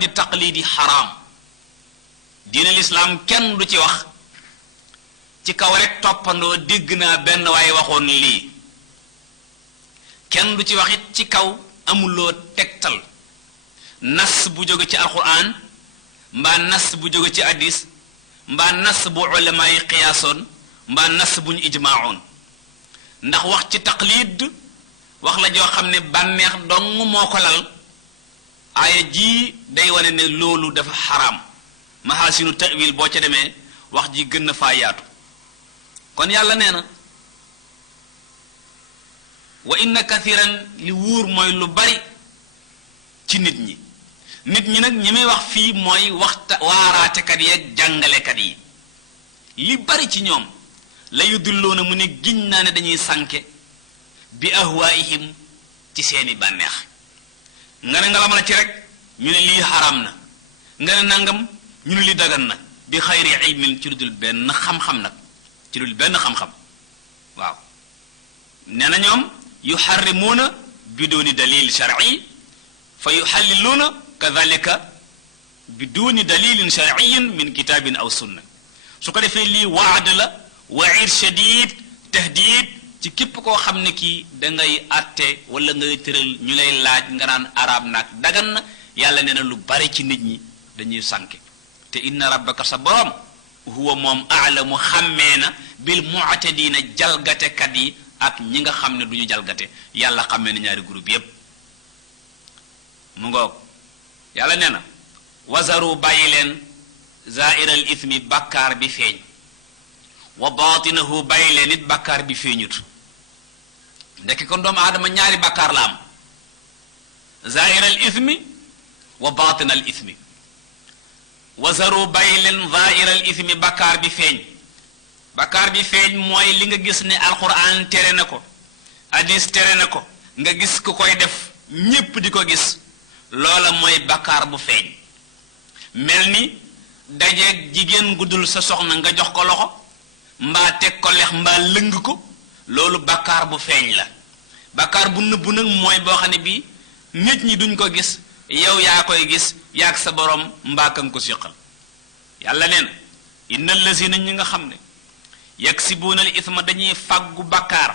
di taqlidi xaraam diine lislaam kenn du ci wax ci kaw rek toppandoo dégg naa benn waaye waxoon lii kenn du ci wax it ci kaw amuloo tegtal nas bu jóge ci alquran mbaa nas bu jóge ci hadis mbaa nas bu ulama yi qiyaasoon mbaa nas bu ñu ijmaaoon ndax wax ci taqlid wax la joo xam ne bànneex dong moo ko lal aaya ji day wane ne loolu dafa xaraam mahasinu ta'wil boo ca demee wax ji gën na faa yaatu kon yàlla nee na wa inna kathiran li wuur mooy lu bari ci nit ñi nag ñi may wax fii mooy waaraatekat yi ak jàngalekat yi li bari ci ñoom la yudulloona mu ne giñ naa ne dañuy sànke bi ahwaihim ci seeni bànneex nga ne nga la mën a ci rek ñu ne lii xaraam na nga ne nangam ñu ne lii dagan na bi xayri ilmin ci lu dul benn xam-xam nag ci lu dul benn xam-xam waaw nee na ñoom yuharrimuuna biduni dalil shar'i fa yuhalliluuna kadhalika biduni dalilin shar'iyyin min kitabin aw sunna su ko defee lii waad la waid shadid tahdid ci képp koo xam ne kii dangay àtte wala ngay tëral ñu lay laaj nga naan arab nag dagan na yàlla nee na lu bari ci nit ñi dañuy sànke te inna rabbaka sa borom huwa moom aalamu xàmmee na bil mu'tadina jalgatekat yi ak ñi nga xam ne du ñu jalgate yàlla xàmmee na ñaari groupe yépp mu ngoog yàlla nee na wazaru bàyyi leen zairal ithmi bàkkaar bi feeñ wa baatinahu bàyyi leen it bàkkaar bi feeñut ndekki kon doomu aadama ñaari bàkkaar la am zairal ithmi wa baatinal ithmi wazaru bàyyi leen zairal ithmi bàkkaar bi feeñ bàkkaar bi feeñ mooy li nga gis ne alquran tere na ko hadis tere na ko nga gis ku koy def ñépp di ko gis loola mooy bàkkaar bu feeñ mel ni dajeeg jigéen guddul sa soxna nga jox ko loxo mbaa teg ko lex mbaa lëng ko loolu bàkkaar bu feeñ la bàkkaar bu nëbbu nag mooy boo xam ne bii nit ñi duñ ko gis yow yaa koy gis yaag sa borom mbaa kan ko siqal yàlla nee na inna allazina ñi nga xam ne yaksibuuna al ithma dañuy fàggu bàkkaar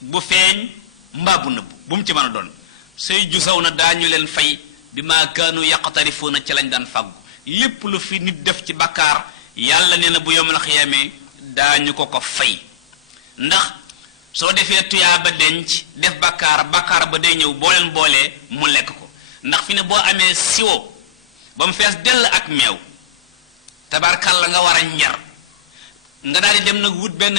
bu feeñ mbaa bu nëbbu bu mu ci mën a doon say jusaw na daañu leen fay bi maa kaanu yaqtarifuuna ci lañ daan fàggu lépp lu fi nit def ci bàkkaar yàlla nee na bu yawmal xiyaamee daañu ko ko fay ndax soo defee tuyaa ba denc def bàkkaar ba day ñëw boo leen boolee mu lekk ko ndax fi ne boo amee siwo ba mu fees dell ak meew tabarkàlla nga war a njar nga daal di dem nag wut benn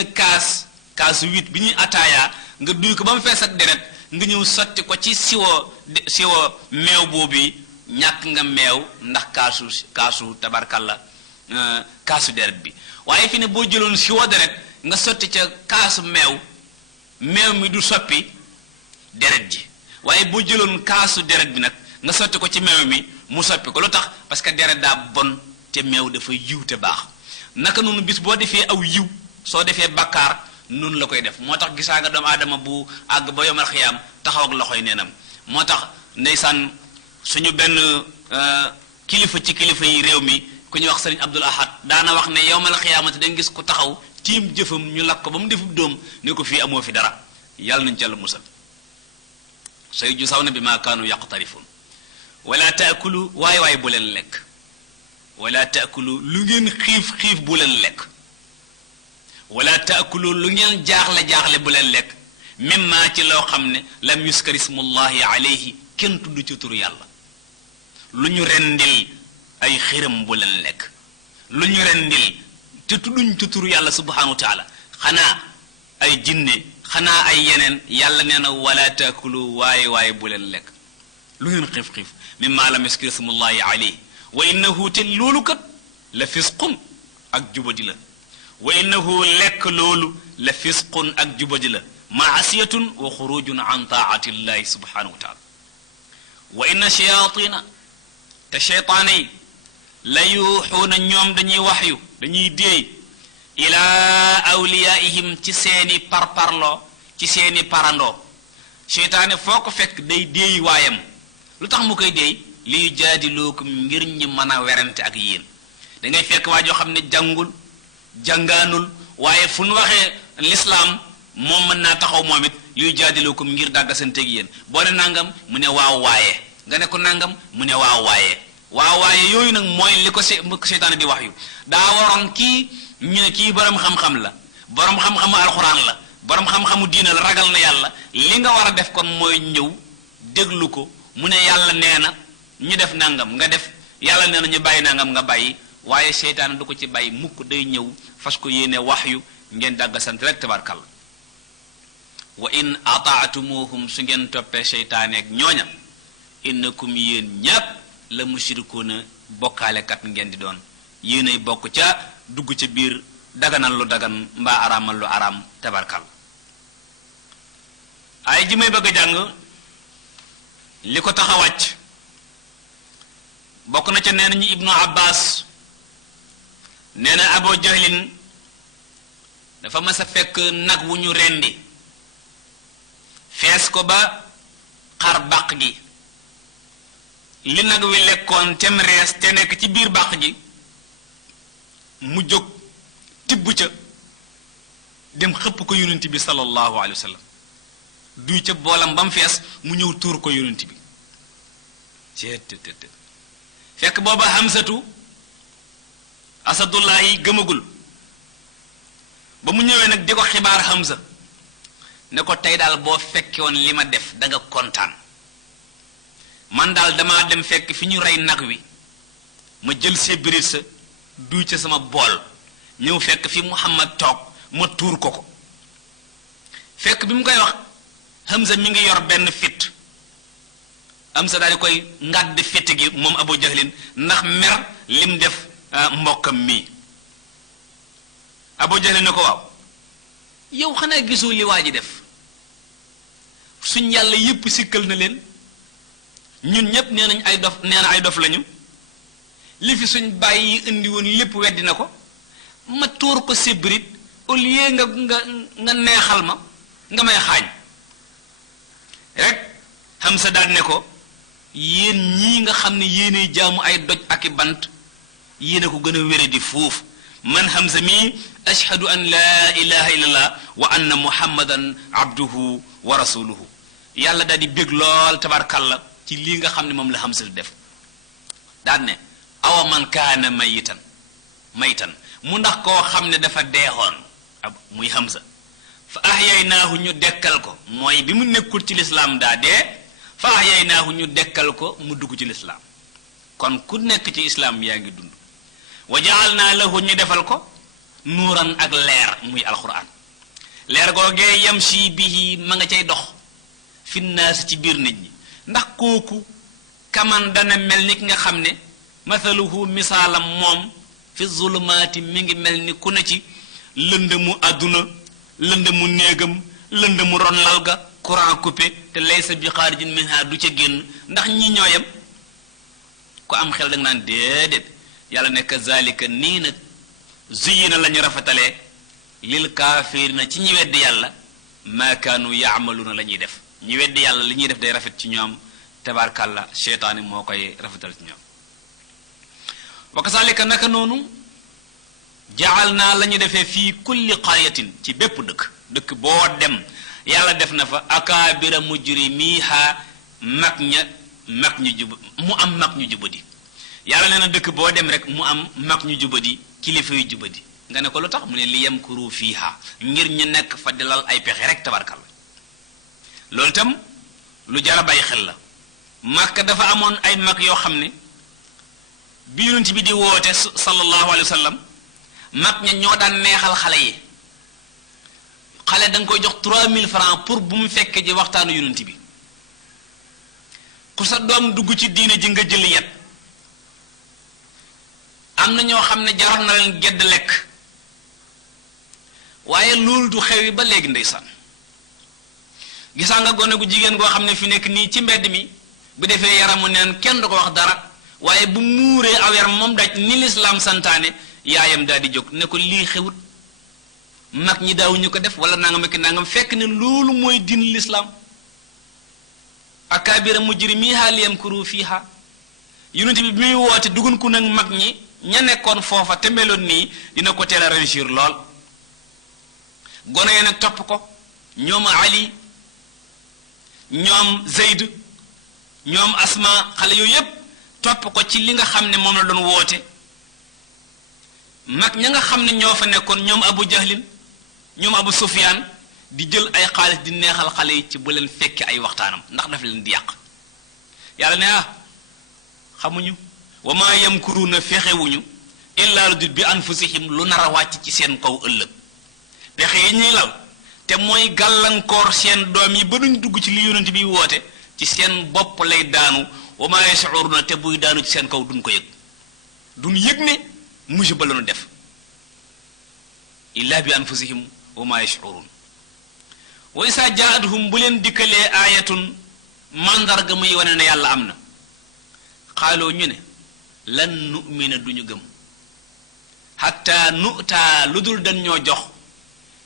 kaasu wit bi ñuy ataaya nga duy ko ba mu fees ak deret nga ñëw sotti ko ci siwo meew boobu ñàkk nga meew ndax kaasu tabarkàlla kaasu deret bi waaye fi ne boo jëloon siwo deret nga sotti ca kaasu meew mi du soppi deret ji waaye boo jëloon kaasu deret bi nag nga sotti ko ci meew mi mu soppi ko lu tax parce que deret daa bon te meew dafa yiw te baax naka noonu bis boo defee aw yiw soo defee bàkkaar noonu la koy def moo tax gisaa nga doomu aadama bu àgg ba yomal xiyaam taxaw ak loxoy neenam moo tax ndeysaan suñu benn kilifa ci kilifa yi réew mi ku ñuy wax sëriñ Abdul Ahad daana wax ne yowmal xiyaamati dañ gis ku taxaw tiim jëfam ñu lakk ko ba mu defub doom ne ko fii amoo fi dara yàlla nañ ci Yàlla musal say ju saw na bi maa kaanu yaqtarifun wala taakulu waay bu leen lekk wala taakulu lu ngeen xiif bu leen lekk wala taakulu lu ngeen jaaxle bu leen lekk mimma ci loo xam ne lam yuskar ismullahi alayhi kenn tudd ci turu yàlla lu ñu rendil ay xiram bu leen lekk lu ñu rendil te tudduñ ci turu yàlla subhanahu wa taala xanaa ay jinne xanaa ay yeneen yàlla nee na wala taakulu waaye bu leen lekk lu ngeen xiif mimma lam yuskar ismullahi alayhi wa innahu te loolu kat la fisqun ak jubadi la wa innahu lekk loolu la fisqun ak jubadi la maasiyatun wa xurujun an taati llahi subhanahu wa taala wa inna shayatina te cheytaane yi la yuuxuuna ñoom dañuy waxyu dañuy déey ilaa awliyaihim ci seeni parparloo ci seeni parandoo cheytaane foo ko fekk day déey waayam lu tax mu koy déey li yujaadilukum ngir ñi mën a werante ak yéen da ngay fekk waa joo xam ne jàngul jàngaanul waaye fu nu waxee lislaam moom mën naa taxaw moom it li yujaadilukum ngir dàggasanteeg yéen boo ne nangam mu ne waaw waaye nga ne ko nangam mu ne waaw waaye yooyu nag mooy li ko seytaane di wax yu daa waroon kii ñu ne kii borom xam-xam la borom xam-xamu alxuraan la borom xam-xamu diina la ragal na yàlla li nga war a def kon mooy ñëw déglu ko mu ne yàlla nee na ñu def nangam nga def yàlla nee na ñu bàyyi nangam nga bàyyi waaye seytaane du ko ci bàyyi mukk day ñëw fas ko yéene wax yu ngeen dàgg sant rek tabarkalla wa in ataatumuhum su ngeen toppee seytaane ak ñooña innakum yéen ñépp la mushrikuuna bokkaalekat ngeen di doon yéenay bokk ca dugg ca biir daganal lu dagan mbaa araamal lu araam tabarkalla ay ji may bëgg a jàng li ko tax a wàcc bokk na ca nee nañu ibnu abbas nee na abo jahlin dafa mas a fekk nag wu ñu rendi fees ko ba xar bàq gi li nag wi lekkoon tem rees te nekk ci biir bàq gi mu jóg tibb ca dem xëpp ko yonent bi sallallahu alayhi wa sallam duy ca boolam ba mu fees mu ñëw tuur ko yonent bi ceet fekk booba Hamsatu asadullahi gëmagul ba mu ñëwee nag di ko xibaar Hamza ne ko tey daal boo fekke woon li ma def da nga kontaan man daal damaa dem fekk fi ñu rey nag wi ma jël sébirit sa duy ca sama bool ñëw fekk fi Muhammad toog ma tuur ko fekk bi mu koy wax Hamza mi ngi yor benn fit Hamza daal di koy ngàdd fitt gi moom Abu Jahlin ndax mer lim def mbokkam mii Abu Jahlin ne ko waaw yow xanaa gisoo li waa ji def suñ yàlla yépp sikkal na leen ñun ñépp nee nañ ay dof nee na ay dof lañu li fi suñ bàyyi yi indi woon lépp weddi na ko ma tuur ko sébrit au lieu nga neexal ma nga may xaañ rek Hamza daal ne ko yéen ñii nga xam ne yéenay jaamu ay doj ak i bant yéena ko gën a wére di foofu man Hamza mii ashhadu an laa ilaha illallah wa anna muhammadan abduhu wa rasuluhu yàlla daal di bég lool tabarkalla ci lii nga xam ne moom la Hamza di def daal ne awa man kaana maytan mu ndax koo xam ne dafa deexoon muy Hamza fa ahyaynaahu ñu dekkal ko mooy bi mu nekkul ci lislaam daa dee fa ahyaynaahu ñu dekkal ko mu dugg ci lislaam kon ku nekk ci islaam yaa ngi dund wa ja'alnaa lahu ñu defal ko nuuran ak leer muy alquran leer googee yamshi bihi ma nga cay dox finnaas ci biir nit ñi ndax kooku kaman dana mel ni ki nga xam ne mathaluhu misaalam moom fi zulumaati mi ngi mel ni ku ne ci lëndëmu àdduna lëndëmu néegam lëndëmu ron lal ga courant coupé te laysa bi xaarijin minha du ca génn ndax ñi ñooyam ku am xel da nga naan déedéet yàlla ne kazalika nii nag zuyina la ñu rafetalee lil kaafirina ci ñi weddi yàlla maa kaanu yaamaluuna la ñuy def ñi weddi yàlla li ñuy def day rafet ci ñoom tabaarkàlla seytaani moo koy rafetal ci ñoom wa kazalika naka noonu jaal naa la ñu defee fii kulli qaryatin ci bépp dëkk boo dem yàlla def na fa akaabira mujrimiha mag ñu jubadi yàlla nee na dëkk boo dem rek mu am mag ñu jubadi kilifa yu jubadi nga ne ko lu tax mu ne li yamkuru fiiha ngir ñu nekk fa dilal ay pexe rek tabarkal loolu itam lu jar a bàyyi xel la Makka dafa amoon ay mag yoo xam ne bi yonent bi di woote sallallahu alayhi wa sallam mag ña ñoo daan neexal xale yi xale da nga koy jox 3000 francs pour bu mu fekk ji waxtaanu yonent bi ku sa doom dugg ci diine ji nga jël yet am na ñoo xam ne jaroon na leen gedd lekk waaye loolu du xew yi ba léegi ndeysaan gisaa nga gone gu jigéen goo xam ne fi nekk nii ci mbedd mi bu defee yaramu neen kenn du ko wax dara waaye bu muuree aw yaram moom daj ni lislaam santaane yaayam daal di jóg ne ko lii xewut mag ñi daawuñu ko def wala nangam ak nangam fekk ne loolu mooy din lislaam akaabira mujrimiha liyamkuru fiha yonent bi muy woote dugun ku nag mag ñi ña nekkoon foofa te meloon nii dina ko teel a réussir lool gone ya nag topp ko ñoom Ali ñoom Zayd ñoom Asma xale yooyu yépp topp ko ci li nga xam ne moom la doon woote mag ña nga xam ne ñoo fa nekkoon ñoom Abu Jahlin ñoom Abu Sufyaan di jël ay xaalis di neexal xale yi ci bu leen fekke ay waxtaanam ndax daf leen di yàq yàlla ne xamuñu wa maa yamkuruuna fexewuñu illaa lu bi anfusihim lu nar a wàcc ci seen kaw ëllëg pexe yi ñuy lal te mooy gàllankoor seen doom yi ba duñ dugg ci li yonent bi woote ci seen bopp lay daanu wa maa yash'uruuna te buy daanu ci seen kaw duñ ko yëg duñ yëg ne musiba la ñu def illaa bi anfusihim wa maa yash'uruun wa isaa jaa'athum bu leen dikkalee aayatun mandarga muy wane ne yàlla am na xaaloo ñu ne lan nu'mina duñu gëm xatta nu'taa lu dul dañ ñoo jox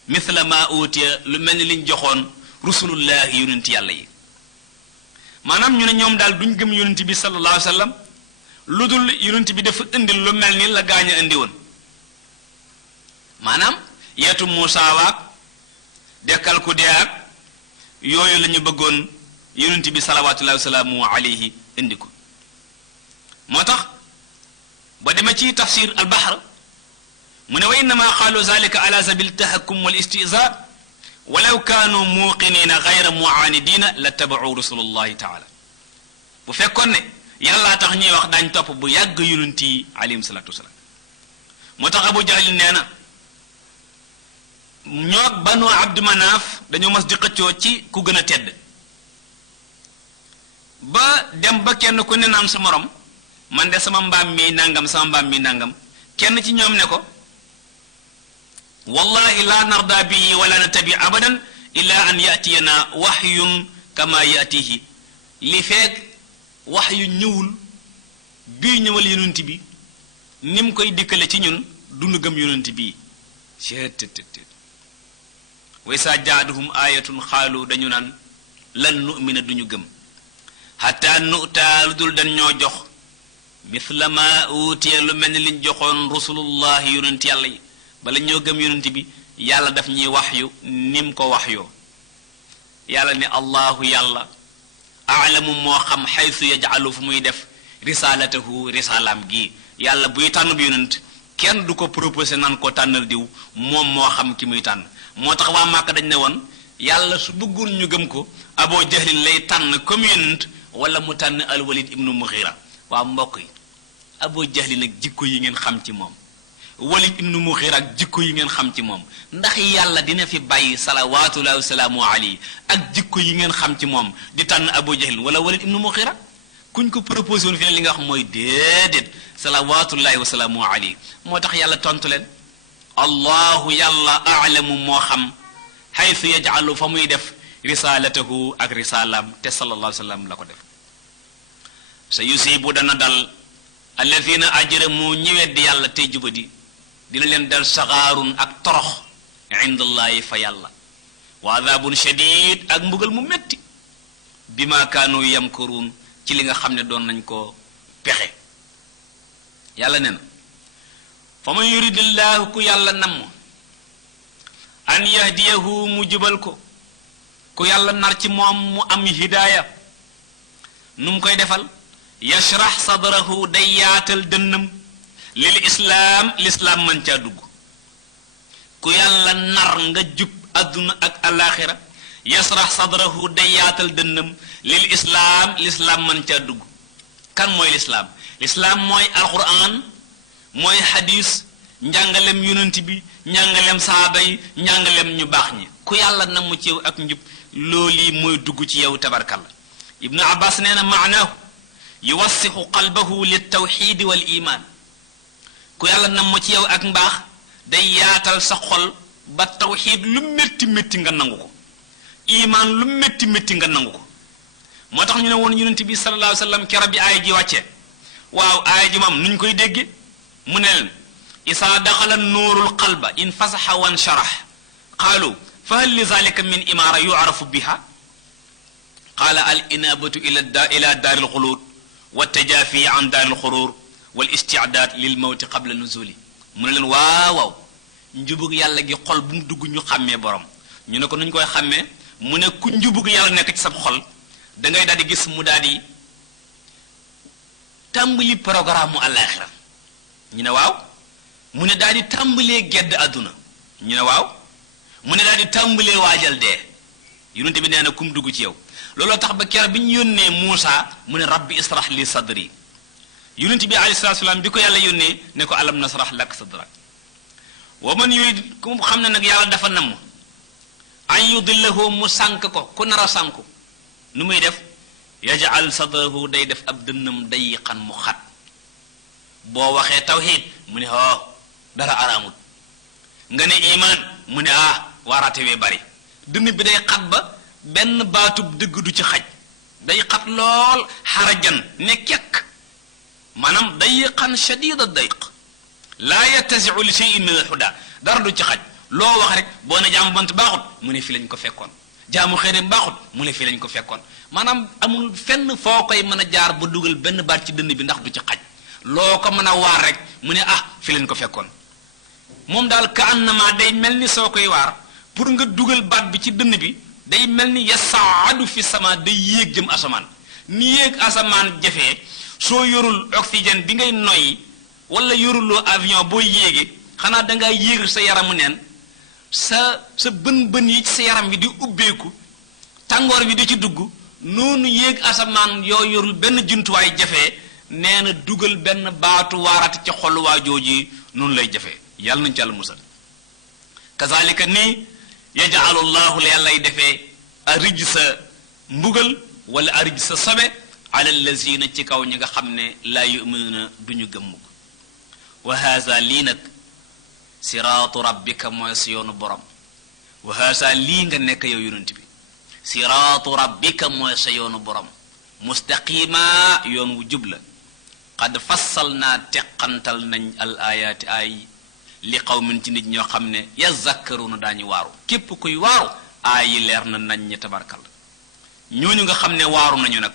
mithla ma utiya lu mel ni liñ joxoon rusulullahi yonent yàlla yi maanaam ñu ne ñoom daal duñ gëm yonent bi sallallahu alayhi wa sallam lu dul yonent bi dafa indil lu mel ni la gaañ a indi woon maanaam yeetu Muusaa waak dekkal ku dee ak yooyu la ñu bëggoon yonent bi salawaatullahi wa salaamu alayhi indi ko moo tax ba dema ci tafsir albahr mu ne wa innama qaalu zalika ala sabil tahakkum wal istihza walaw kaanu muuqinina gayra muaanidina la tabau rasulullahi taala bu fekkoon ne yàllaa tax ñuy wax daañ topp bu yàgg yonent yi alayhim salatu wasalaam moo tax Abu Jahl nee na ñoog banu Abdu Manaaf dañoo mas di xëccoo ci ku gën a tedd ba dem ba kenn ku ne naan sa morom man de sama mbaam mi nangam sama mbaam mi nangam kenn ci ñoom ne ko wallahi la narda bihi wala natabi abadan illa an yatiyana waxyun kama yatihi li feeg wax yu ñëwul bii ñëwal yonent bi ni mu koy dikkale ci ñun dunu gëm yonent bii cettt way sa jaaduhum ayatun xaalu dañu naan lan nu'mina duñu gëm xataa nu'taa lu dul dañ ñoo jox mithla ma utiya lu mel ni liñ joxoon rusulullahi yonent yàlla yi bala ñoo gëm yonent bi yàlla daf ñuy wax yu nim ko wax yoo yàlla ne allahu yàlla aalamu moo xam xaytu yajalu fu muy def risalatahu risalaam gi yàlla buy tànn bu yonent kenn du ko proposé nan ko tànnal diw moom moo xam ki muy tànn moo tax waa Màkka dañ ne woon yàlla su bëggul ñu gëm ko Aboo Jahlin lay tànn comme yonent wala mu tànn alwalid ibnu Mughira waa mbokk yi Aboo Jahlin ak jikko yi ngeen xam ci moom Walid ibnu Mughira ak jikko yi ngeen xam ci moom ndax yàlla dina fi bàyyi salawaatullahi wa salaamu alayhi ak jikko yi ngeen xam ci moom di tànn Aboo Jahlin wala Walid ibnu Mughira kuñ ko proposé woon fi ne li nga wax mooy déedéet salawaatullahi wa salaamu alayhi moo tax yàlla tontu leen allahu yàlla aalamu moo xam xaytu yajalu fa muy def risalatahu ak risalaam te sallallahu alayhi wa sallam la ko def sa yusibu dana dal alladina ajramu ñi weddi yàlla tey jubadi dina leen dal saxaarun ak torox indallahi fa yàlla wa adabun shadid ak mbugal mu metti bima kaanu yamkurun ci li nga xam ne doon nañ ko pexe yàlla nee na fa man yuridillahu ku yàlla namm an yahdiyahu mu jubal ko ku yàlla nar ci moom mu am hidaaya nu mu koy defal yashrax sadrahu day yaatal dënnam lil islaam lislaam man caa dugg ku yàlla nar nga jub adduna ak alaxira yashrax sadrahu day yaatal dënnam lil islaam lislaam man caa dugg kan mooy lislaam lislaam mooy alquran mooy xadis njàngalem yonent bi njàngalem saaba yi njàngalem ñu baax ñi ku yàlla namm ci yow ak njub loolu mooy dugg ci yow tabarkalla ibnu abbas nee na maanaahu yuwassixu qalbahu liltawxidi wal iman ku yàlla namm ci yow ak mbaax day yaatal sa xol ba tawxid lu métti métti nga nangu ko iman lu métti métti nga nangu ko moo tax ñu ne woon yonent bi sallallahu alayhi wa sallam kera bi aaya ji wàccee waaw aaya ji moom nuñ koy dégge mu ne leen isaa daxala nuurul qalba in fasaxa wan sharax qaalu fa hal li zalika min imaara yucrafu biha qaala al inaabatu ila daaril xuluud wa tajaafi an daaril xuruur wal istidaad lil mawti qabla nuzuli mu ne leen waaw njubug yàlla gi xol bu mu dugg ñu xàmmee borom ñu ne ko nuñ koy xàmmee mu ne ku njubug yàlla nekk ci sab xol da ngay daal di gis mu daal di tàmbali programme mu àllaaxira ñu ne waaw mu ne daal di tàmbalee gedd àdduna ñu ne waaw mu ne daal di tàmbalee waajal dee yonent bi nee na kum dugg ci yow looloo tax ba keroog bi ñu yónnee Muusa mu ne rabbi israh li sadri yonent bi alayhi salaatu salaam bi ko yàlla yónnee ne ko alam nasrah lak sadrak wa man yurid ku xam ne nag yàlla dafa namm an yudillahu mu sànk ko ku nar a sànku nu muy def yaj'al sadrahu day def ab dënnam dayiqan mu xat boo waxee tawhid mu ne dara araamut nga ne iman mu ne waaraate wee bari dënn bi day xat ba benn baatub dëgg du ci xaj day xat lool xarajan ne kekk maanaam dayiqan shadida dayq laa yattasiu li shay'in min alhuda dara du ci xaj loo wax rek boo ne jaamu bant baaxut mu ne fi lañ ko fekkoon jaamu xëy baaxut mu ne fi lañ ko fekkoon maanaam amul fenn foo koy mën a jaar ba dugal benn baat ci dënn bi ndax du ci xaj loo ko mën a waar rek mu ne fi lañ ko fekkoon moom daal ka annama day mel ni soo koy waar pour nga dugal baat bi ci dënn bi day mel ni yasaadu fi sama day yéeg jëm asamaan ni yéeg asamaan jafee soo yorul oxygène bi ngay noyyi wala yoruloo avion boo yéegee xanaa dangaa yéeg sa yaramu neen sa bën yi ci sa yaram bi di ubbeeku tàngoor bi di ci dugg noonu yéeg asamaan yoo yorul benn jumtuwaay jafee nee na dugal benn baatu waarate ci xol waa jooji noonu lay jafee yàlla nañu ci yàlla musal kazalika nii yaj'alu llahu la yàllay defee arijsa mbugal wala arijsa sobe ala allazina ci kaw ñi nga xam ne laa yu'minuuna duñu gëmm wa haza lii nag siraatu rabbika mooy si yoonu borom wa haza lii nga nekk yow yonent bi siraatu rabbika mooy sa yoonu borom mustaqima yoon wu jub la qad fassal naa teqantal nañ al ayaati ay li qawmin ci nit ñoo xam ne yazakkaruna daañu waaru képp kuy waaru aay yi leer na nañ ñi tabarkal ñooñu nga xam ne waaru nañu nag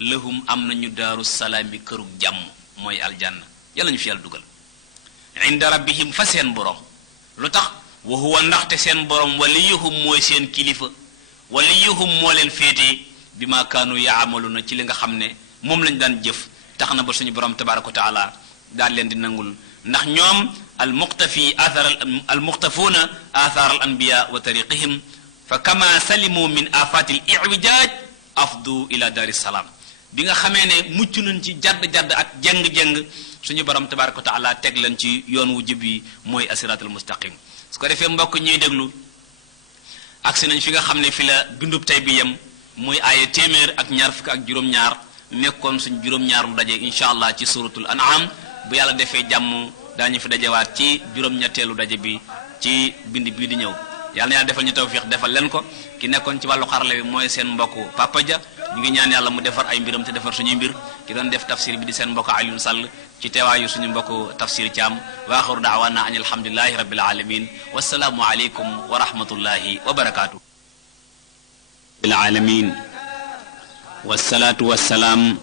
lahum am nañu daaru salaam bi kërug jàmm mooy aljanna yàlla ñu fi yàlla dugal inda rabbihim fa seen borom lu tax wa huwa ndaxte seen borom waliyuhum mooy seen kilifa waliyuhum moo leen féetee bi ma kaanu yaamaluna ci li nga xam ne moom lañ daan jëf tax na ba suñu borom tabaraka wa taala daal leen di nangul ndax ñoom almuxtafuuna athar al anbiya wa tariqihim fa kama salimu min afati al i'wijaj afdu ila daari salaam bi nga xamee ne mucc nañ ci jadd-jadd ak jeng-jeng suñu borom tabaraka wa taala teg leen ci yoon wu jub yi mooy asiratul mustaqim su ko defee mbokk ñuy déglu agsi nañ fi nga xam ne fi la bindub tey bi yem muy aaya téeméer ak ñaar fukk ak juróom-ñaar nekkoon suñ juróom-ñaar lu daje incha allah ci suratul an'am bu yàlla defee jàmm daañu fi dajewaat ci juróom-ñetteelu daje bi ci bind bii di ñëw yàlla na yàlla defal ñu tawfiq defal leen ko ki nekkoon ci wàllu xarale bi mooy seen mbokk Papa Dia ñu ngi ñaan yàlla mu defar ay mbiram te defar suñuy mbir ki doon def tafsir bi di seen mbokk Alioune Sall ci teewaayu suñu mbokk tafsir Thiam wa axiru daawaana an alhamdulillahi rabbil alamin wassalaamu aleykum wa rahmatullahi wa barakaatu alamin wasalaatu wasalaam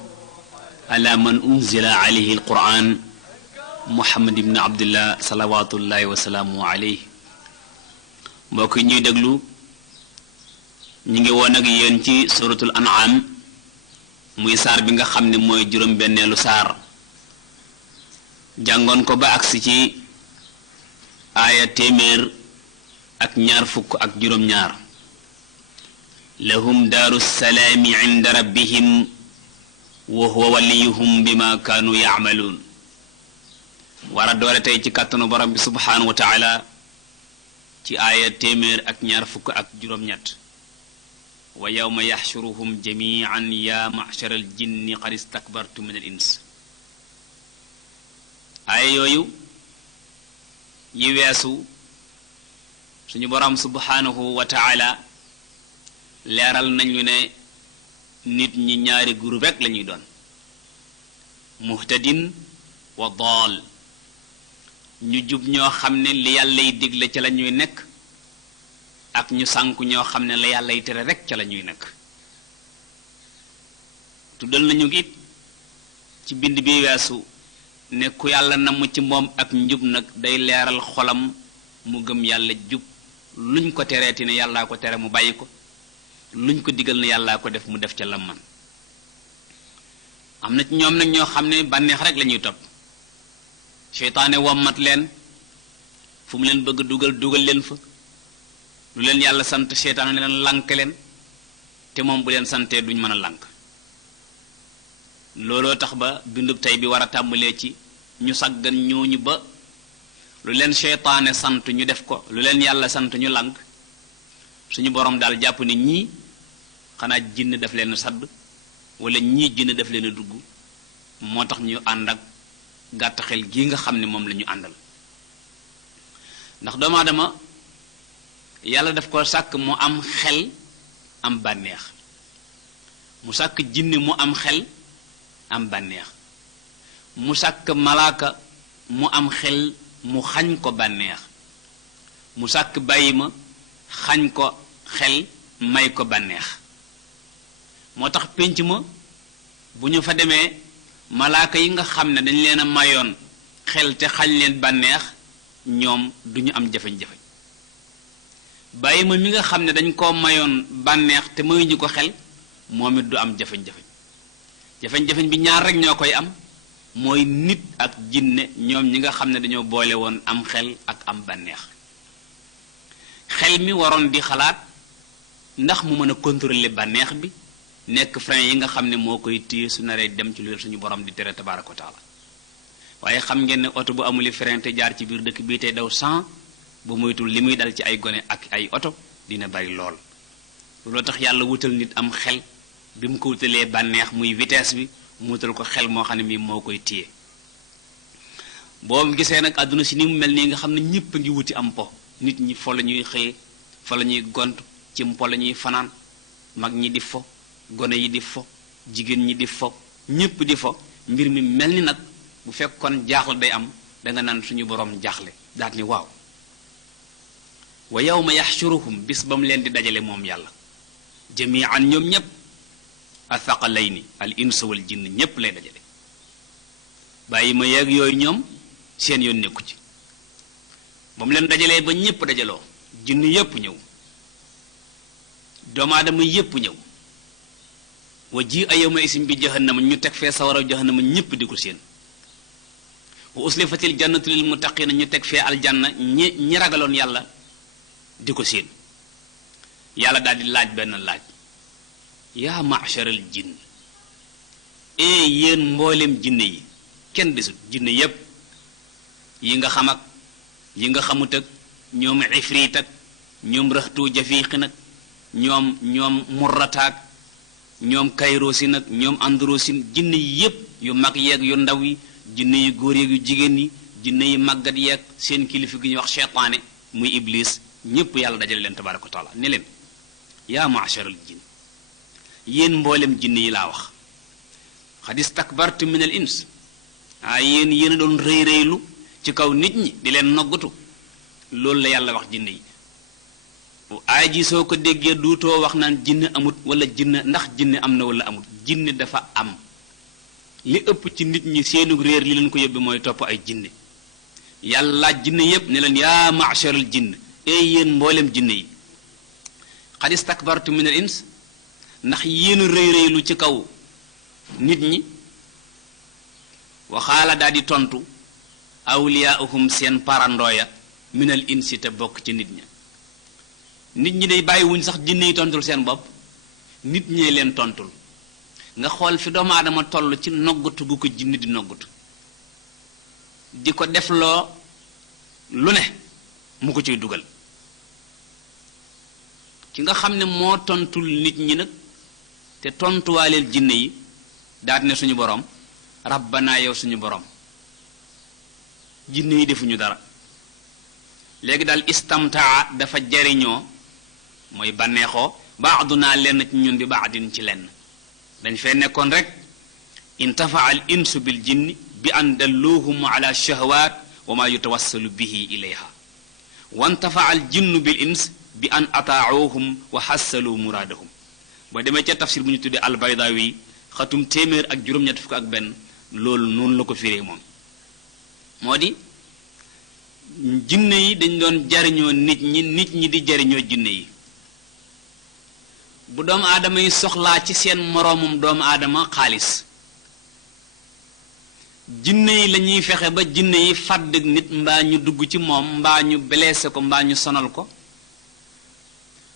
ala man unzila alayhi alquran muhammad ibn abdillah salawatullahi wasalaamu alayhi mbokk yi ñuy déglu ñu ngi woon ak yéen ci suratul an'am muy saar bi nga xam ne mooy juróom-benneelu saar jàngoon ko ba agsi ci aaya téeméer ak ñaar fukk ak juróom-ñaar lahum daaru salaami inda rabbihim wa huwa waliyuhum bima kaanu yaamaluun war a doore tey ci kàttanu borom bi subhaanahu wa taala ci aaya téeméer ak ñaar fukk ak juróom-ñett wa yawma yaxshuruhum jamian ya machara al jinni qad istakbartu min al ins aaya yooyu yi weesu suñu borom subhaanahu wa taala leeral nañu ne nit ñi ñaari groupe rek lañuy doon muhtadin wa daal ñu jub ñoo xam ne li yàllay digle ca la ñuy nekk ak ñu sànku ñoo xam ne la yàllay tere rek ca la ñuy nekk tuddal nañu it ci bind bi weesu ne ku yàlla namm ci moom ak njub nag day leeral xolam mu gëm yàlla jub luñ ko tereeti ne yàllaa ko tere mu bàyyi ko luñ ko digal ne yàllaa ko def mu def ca lam man am na ci ñoom nag ñoo xam ne bànneex rek la ñuy topp seytaane wommat leen fu mu leen bëgg dugal leen fa lu leen yàlla sant seytaane leen lànk leen te moom bu leen santee duñ mën a lànk looloo tax ba bindub tey bi war a tàmbalee ci ñu saggan ñooñu ba lu leen seytaane sant ñu def ko lu leen yàlla sant ñu lànk suñu borom daal jàpp ni ñii xanaa jinn daf leen sadd wala ñii jinn daf leen dugg moo tax ñu ànd ak gàtt xel gi nga xam ne moom la ñu àndal ndax doomu aadama yàlla daf ko sàkk mu am xel am bànneex mu sàkk jinne mu am xel am bànneex mu sàkk malaaka mu am xel mu xañ ko bànneex mu sàkk bàyyi ma xañ ko xel may ko bànneex moo tax pénc ma bu ñu fa demee malaaka yi nga xam ne dañ leen a mayoon xel te xañ leen bànneex ñoom duñu am jafe-jafe bàyyi ma mi nga xam ne dañ koo mayoon bànneex te mayuñu ko xel moom it du am jafe-jafe jafe-jafe bi ñaar rek ñoo koy am mooy nit ak jinne ñoom ñi nga xam ne dañoo boole woon am xel ak am bànneex xel mi waroon di xalaat ndax mu mën a contrôler bànneex bi nekk frein yi nga xam ne moo koy téye su naree dem ci lu suñu borom di tere tabaaraka wa taala waaye xam ngeen ne oto bu amuli frein te jaar ci biir dëkk bii tey daw 100 bu moytul li muy dal ci ay gone ak ay oto dina bari lool looloo tax yàlla wutal nit am xel bi mu ko wutalee bànneex muy vitesse bi mu wutal ko xel moo xam ne mii moo koy téye boo gisee nag àdduna si ni mu mel nii nga xam ne ñëpp a ngi wuti am po nit ñi fo la ñuy xëye fa la ñuy gont ci mpo la ñuy fanaan mag ñi di fo gone yi di fo jigéen ñi di fo ñëpp di fo mbir mi mel ni nag bu fekkoon jaaxle day am danga naan suñu borom jaaxle daat ni waaw wa yawma yaxshuruhum bis ba mu leen di dajale moom yàlla jamian ñoom ñépp athaqalayni al insa wal jinn ñépp lay dajale bàyyi ma yeeg yooyu ñoom seen yoon nekku ci ba mu leen dajalee ba ñépp dajaloo jinn yépp ñëw doomu aadama yépp ñëw wa ji a yawma isim bi jahannama ñu teg fee sawara jahannama ñépp di ko seen wa uslifatil jannatu lil muttaqina ñu teg fee aljanna ñi ragaloon yàlla di ko seen yàlla daal di laaj benn laaj yaa ma'sharal jinn yéen mboolem jinne yi kenn desut jinne yépp yi nga xam ak yi nga xamut ak ñoom ifrit ak ñoom raxtu jafiqi nag ñoom murrataak ñoom kayrosin nag ñoom androsin jinne yi yépp yu mag yeeg yu ndaw yi jinne yu góor yeeg yu jigéen yi jinne yi màggat yeeg seen kilifa gi ñuy wax seytaane muy iblis ñépp yàlla dajale leen tabaaraka wa taala ne leen yaa ma'sharal jinn yéen mboolem jinne yi laa wax xad istakbartum min al ins yéen a doon rëy rëylu ci kaw nit ñi di leen noggatu loolu la yàlla wax jinne yi aay ji soo ko déggee duutoo wax naan jinne amut wala jinne ndax jinne am na wala amut jinne dafa am li ëpp ci nit ñi seenu réer li leen ko yóbbi mooy topp ay jinne yàlla laaj jinne yépp ne leen yaa ma'sharal jinn yéen mboolem jinne yi xad istakbartum min al ins ndax yéen rëy rëylu ci kaw nit ñi waxaala daal di tontu awliyaahum seen parandooya minal insi te bokk ci nit ña nit ñi day bàyyiwuñ sax jinne yi tontul seen bopp nit ñee leen tontul nga xool fi doomu aadama toll ci noggatu gu ko jinne di noggatu di ko defloo lu ne mu ko ciy dugal ki nga xam ne moo tontul nit ñi nag te tontuwaaleel jinne yi daal ne suñu borom rabbana yow suñu borom jinne yi defuñu dara léegi daal istamtaa dafa jariñoo mooy bànneexoo baaduna lenn ci ñun bi baadin ci lenn dañ fee nekkoon rek intafaa al insu bil jinni bi an dalluhum ala shahwat wa ma yutawassalu bihi ilayha wa intafaa al jinnu bil ins bi an ataauhum wa hassalu muraadahum boo demee ca tafsir bu ñu tuddee albaydawi xatum téeméer ak juróom-ñett fukk ak benn loolu noonu la ko firee moom moo di jinne yi dañ doon jariñoo nit ñi di jariñoo jinne yi bu doomu aadama yi soxlaa ci seen moroomum doomu aadama xaalis jinne yi lañuy fexe ba jinne yi fàdd nit mbaa ñu dugg ci moom mbaa ñu blessé ko mbaa ñu sonal ko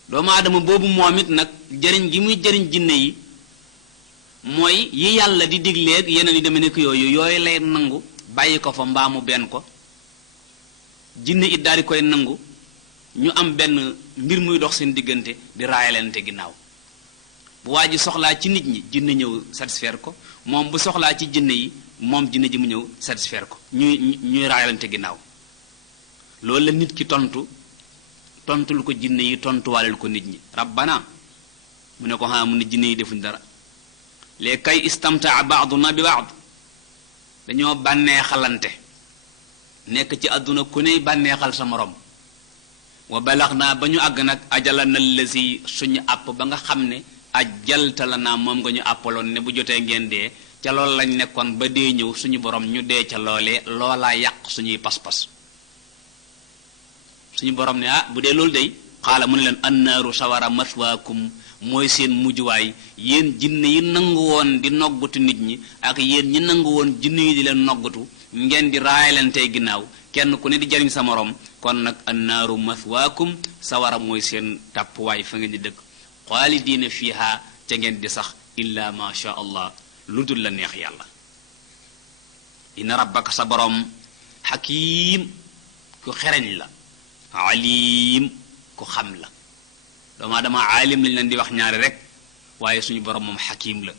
doomu aadama boobu moom it nag jariñ gi muy jariñ jinne yi mooy yi yàlla di digleeg yeneen yi deme nekk yooyu lay nangu bàyyi ko fa mbaa mu benn ko jinne it daal di koy nangu ñu am benn mbir muy dox seen diggante di raayalante ginnaaw bu waa ji soxlaa ci nit ñi jinne ñëw satisfaire ko moom bu soxlaa ci jinne yi moom jinne ji mu ñëw satisfaire ko ñuy raayalante ginnaaw loolu la nit ki tontul ko jinne yi tontuwaaleel ko nit ñi rabbana mu ne ko mu ne jinne yi defuñ dara léegi kay istamtaa baaduna bi baad dañoo bànneexalante nekk ci àdduna ku ney bànneexal sa morom wa balax naa ba ñu àgg nag ajalana lasi suñu àpp ba nga xam ne ajalta la naa moom nga ñu àppaloon ne bu jotee ngeen dee ca loolu lañ nekkoon ba dee ñëw suñu borom ñu dee ca loolee loolaa yàq suñuy pas-pas suñu borom ne bu dee loolu day xaala mu ne leen annaaru sawara maswaakum mooy seen mujjuwaay yéen jinne yi nangu woon di noggatu nit ñi ak yéen ñi nangu woon jinne yi di leen noggatu ngeen di raayalantey ginnaaw kenn ku ne di jariñ sa morom kon nag annaaru maswaakum sawara mooy seen tàppuwaay fa ngeen di dëkk xaalidiina fiiha ca ngeen di sax illa ma sha allah lu dul la neex yàlla inna rabbaka sa borom xakiim ku xereñ la alim ku xam la doomu aadama aalim lañ leen di wax ñaari rek waaye suñu borom moom xakim la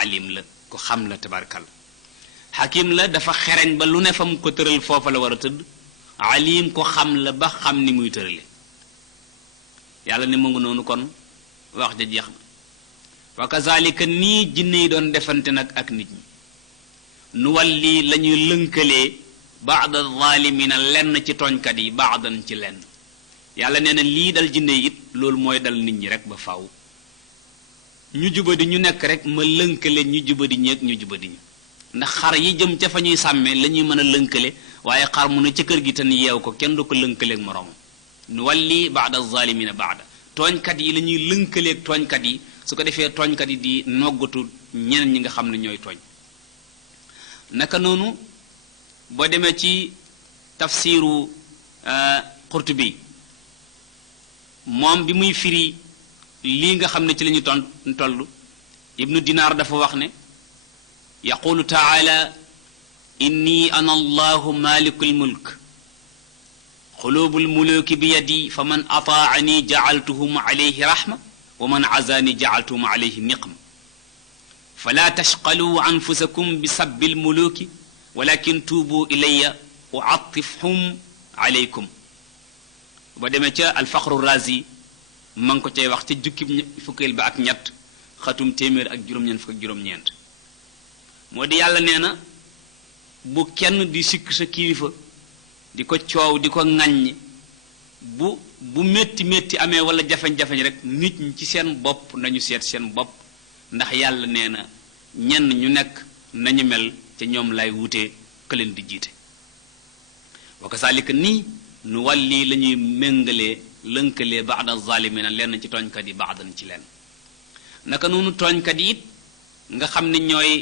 alim la ku xam la tabarkal xakim la dafa xereñ ba lu ne fa mu ko tëral foofa la war a tëdd alim ko xam la ba xam ni muy tërale yàlla ne mu ngi noonu kon wax ja jeex na wa kazalika nii jinne yi doon defante nag ak nit ñi nu walli la ñuy lënkalee baada zalimina lenn ci tooñkat yi baadan ci lenn yàlla nee na lii dal jinne yi it loolu mooy dal nit ñi rek ba faaw ñu jubadi ñu nekk rek ma lënkale ñu jubadi ñeeg ñu jubadi ñi ndax xar yi jëm ca fa ñuy sàmmee la ñuy mën a lënkale waaye xar mu ne ca kër gi te ni yeew ko kenn du ko lënkaleeg moroomam nu walli baada zalimina baada tooñkat yi la ñuy lënkaleeg tooñkat yi su ko defee tooñkat yi di noggatu ñeneen ñi nga xam ne ñooy tooñ naka noonu boo demee ci tafsiru Qurtubi moom bi muy firi lii nga xam ne ci la ñu toll ibnu dinaar dafa wax ne yaqulu taala inni ana allahu malikul mulk xulubul muluki bi yadi fa man ataani jacaltuhum alayhi rahma wa man azani jacaltuhum alayhi niqma fala tashqaluu anfusakum bi sabbil muluki walakin tuubu ilayya uatifhum alaykum ba demee ca alfaqru razi ma ngi ko cay wax ca jukkib fukkeel ba ak ñett xatum téeméer ak juróom-ñeent fukk ak juróom-ñeent moo di yàlla nee na bu kenn di sikk sa kilifa di ko coow di ko ŋàññi bu métti amee wala jafeñ-jafeñ rek nit ñi ci seen bopp nañu seet seen bopp ndax yàlla nee na ñenn ñu nekk nañu mel ca ñoom lay wutee ka leen di jiite wa kasaalika nii nu walli la ñuy méngalee lënkalee baada zalimina lenn ci tooñkat yi baadan ci leen naka noonu tooñkat yi it nga xam ne ñooy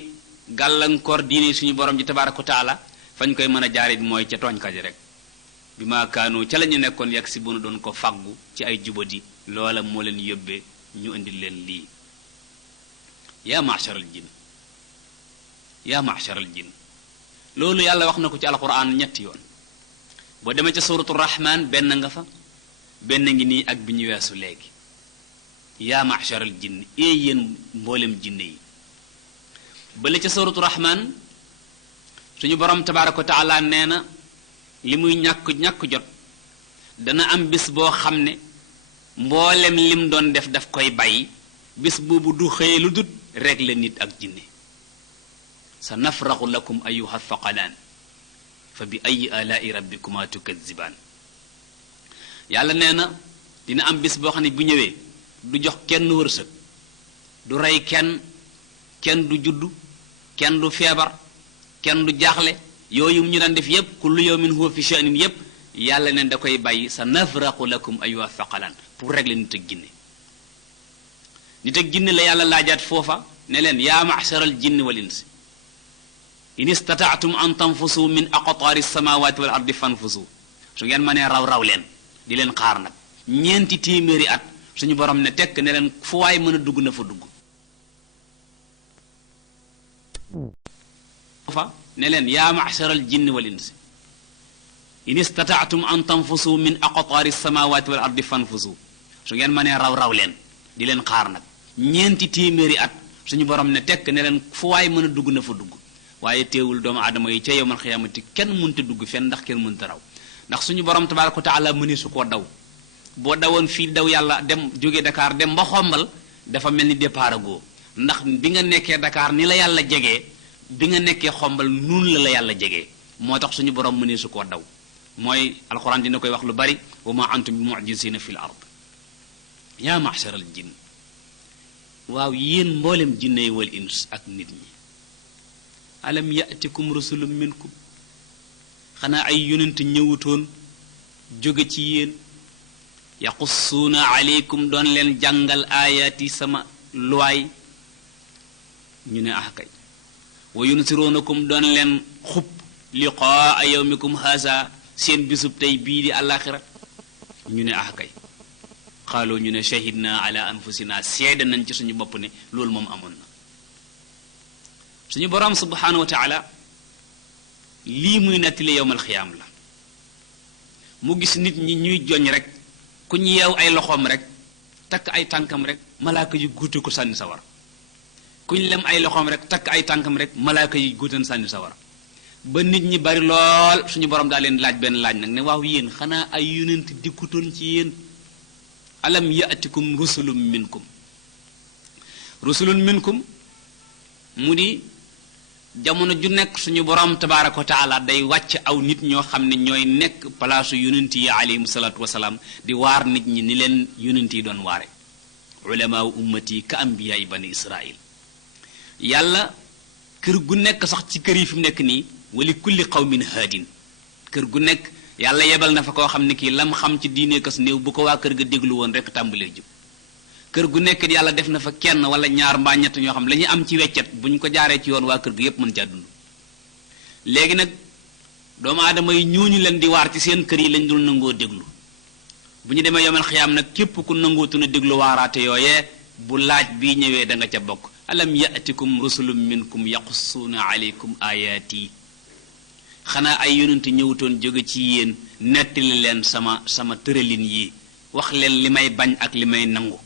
gàllankoor diine suñu borom ji tabaaraka wa taala fañ koy mën a jaarit mooy ca tooñkat yi rek bi maa kaanu ca la ñu nekkoon yegg si bu nu doon ko faggu ci ay jubadi loola moo leen yóbbee ñu indi leen lii yaa ma'sharal jinn loolu yàlla wax na ko ci alquran ñetti yoon boo demee ca suratu rahman benn nga fa benn ngi nii ak bi ñu weesu léegi yaa ma'sharal jinn yéen mboolem jinne yi bale ca suratu rahman suñu borom tabaaraka wa taala nee na li muy ñàkk jot dana am bis boo xam ne mboolem lim doon def daf koy bàyyi bis boobu du xëye lu dut rek la nit ak jinne sa nafraxu lakum ayuha thaqalaan fa bi ayi alaai rabbikuma tukazibaan yàlla nee na dina am bis boo xam ne bu ñëwee du jox kenn wërsëg du rey kenn du juddu kenn du feebar kenn du jaaxle yooyu ñu daan def yépp kullu yawmin huwa fi sha'nin yépp yàlla neen da koy bàyyi sa nafraqu lakum ayyuha thaqalan pour régler nit ak ginne nit ak ginne la yàlla laajaat foofa ne leen yaa ma'sharal jinni wal insi in istata'tum an tanfusu min aqtaari samawati wal ardi fanfusu su ngeen mënee raw leen di leen xaar nag ñeenti téeméeri at suñu borom ne tekk ne leen fu waay mën a dugg na fa dugg fa ne leen yaa ma'sharal jinni wal insi in istata'tum an tanfusu min aqtaari samawati wal ardi fanfusu su ngeen mënee raw leen di leen xaar nag ñeenti téeméeri at suñu borom ne tekk ne leen fu waay mën a dugg na fa dugg waaye teewul doomu aadama yi ca yawmal xiyaamati kenn mënta dugg fenn ndax kenn mënta raw ndax suñu borom tabaaraka wa taala mëni su koo daw boo dawoon fii daw yàlla dem jóge Dakar dem ba xombal dafa mel ni départ agoo ndax bi nga nekkee Dakar ni la yàlla jegee bi nga nekkee xombal nun la yàlla jegee moo tax suñu borom mëni su koo daw mooy alxuraan dina koy wax lu bari wa ma antum bi mu'jizina fil ard yaa ma'sharal jinn waaw yéen mboolem jinne yi wal ins ak nit ñi alam ya'tikum rusulun minkum xanaa ay yonent ñëwutoon jóge ci yéen yaqussuuna aleykum doon leen jàngal aayaati sama luwaay ñu ne ah kay wa yunsiruunakum doon leen xub liqaa yawmikum haasa seen bisub tey bii di àllaaxira ñu ne ah kay xaaloo ñu ne shahidna ala anfusina seede nañ ci suñu bopp ne loolu moom amoon na suñu borom subhanahu wa taala lii muy nettali yowmal xiyaam la mu gis nit ñi ñuy joñ rek ku ñu yeew ay loxoom rek takk ay tànkam rek malaaka yu guute ko sànni sawar ku ñu lem ay loxoom rek takk ay tànkam rek malaaka yi guutan sànni sawar ba nit ñi bari lool suñu borom daa leen laaj benn laaj nag ne waaw yéen xanaa ay yonent dikkutoon ci yéen alam ya'tikum rusulun minkum mu di jamono ju nekk suñu borom tabaaraka wa taala day wàcc aw nit ñoo xam ne ñooy nekk palaasu yonent yi alayhim salaatu wasalaam di waar nit ñi ni leen yonent yi doon waare ulamaa ummati ka ambiyaay bani israil yàlla kër gu nekk sax ci kër yi fi mu nekk nii wali kulli qawmin haadin kër gu nekk yàlla yebal na fa koo xam ne kii lam xam ci diine kas néew bu ko waa kër ga déglu woon rek tàmbalee jub kër gu nekk yàlla def na fa kenn wala ñaar mbaa ñett ñoo xam la ñuy am ci weccet bu ñu ko jaaree ci yoon waa kër ga yépp mën caa dund léegi nag doomu aadama yi ñooñu leen di waar ci seen kër yi lañ dul nangoo déglu bu ñu demee yomal xiyaam nag képp ku nangootu na déglu waaraate yooyee bu laaj bii ñëwee da nga ca bokk alam ya'tikum rusulun minkum yaqussuuna alaykum ayaati xanaa ay yonent ñëwutoon jóge ci yéen nettali leen sama tëralin yi wax leen li may bañ ak li may nangu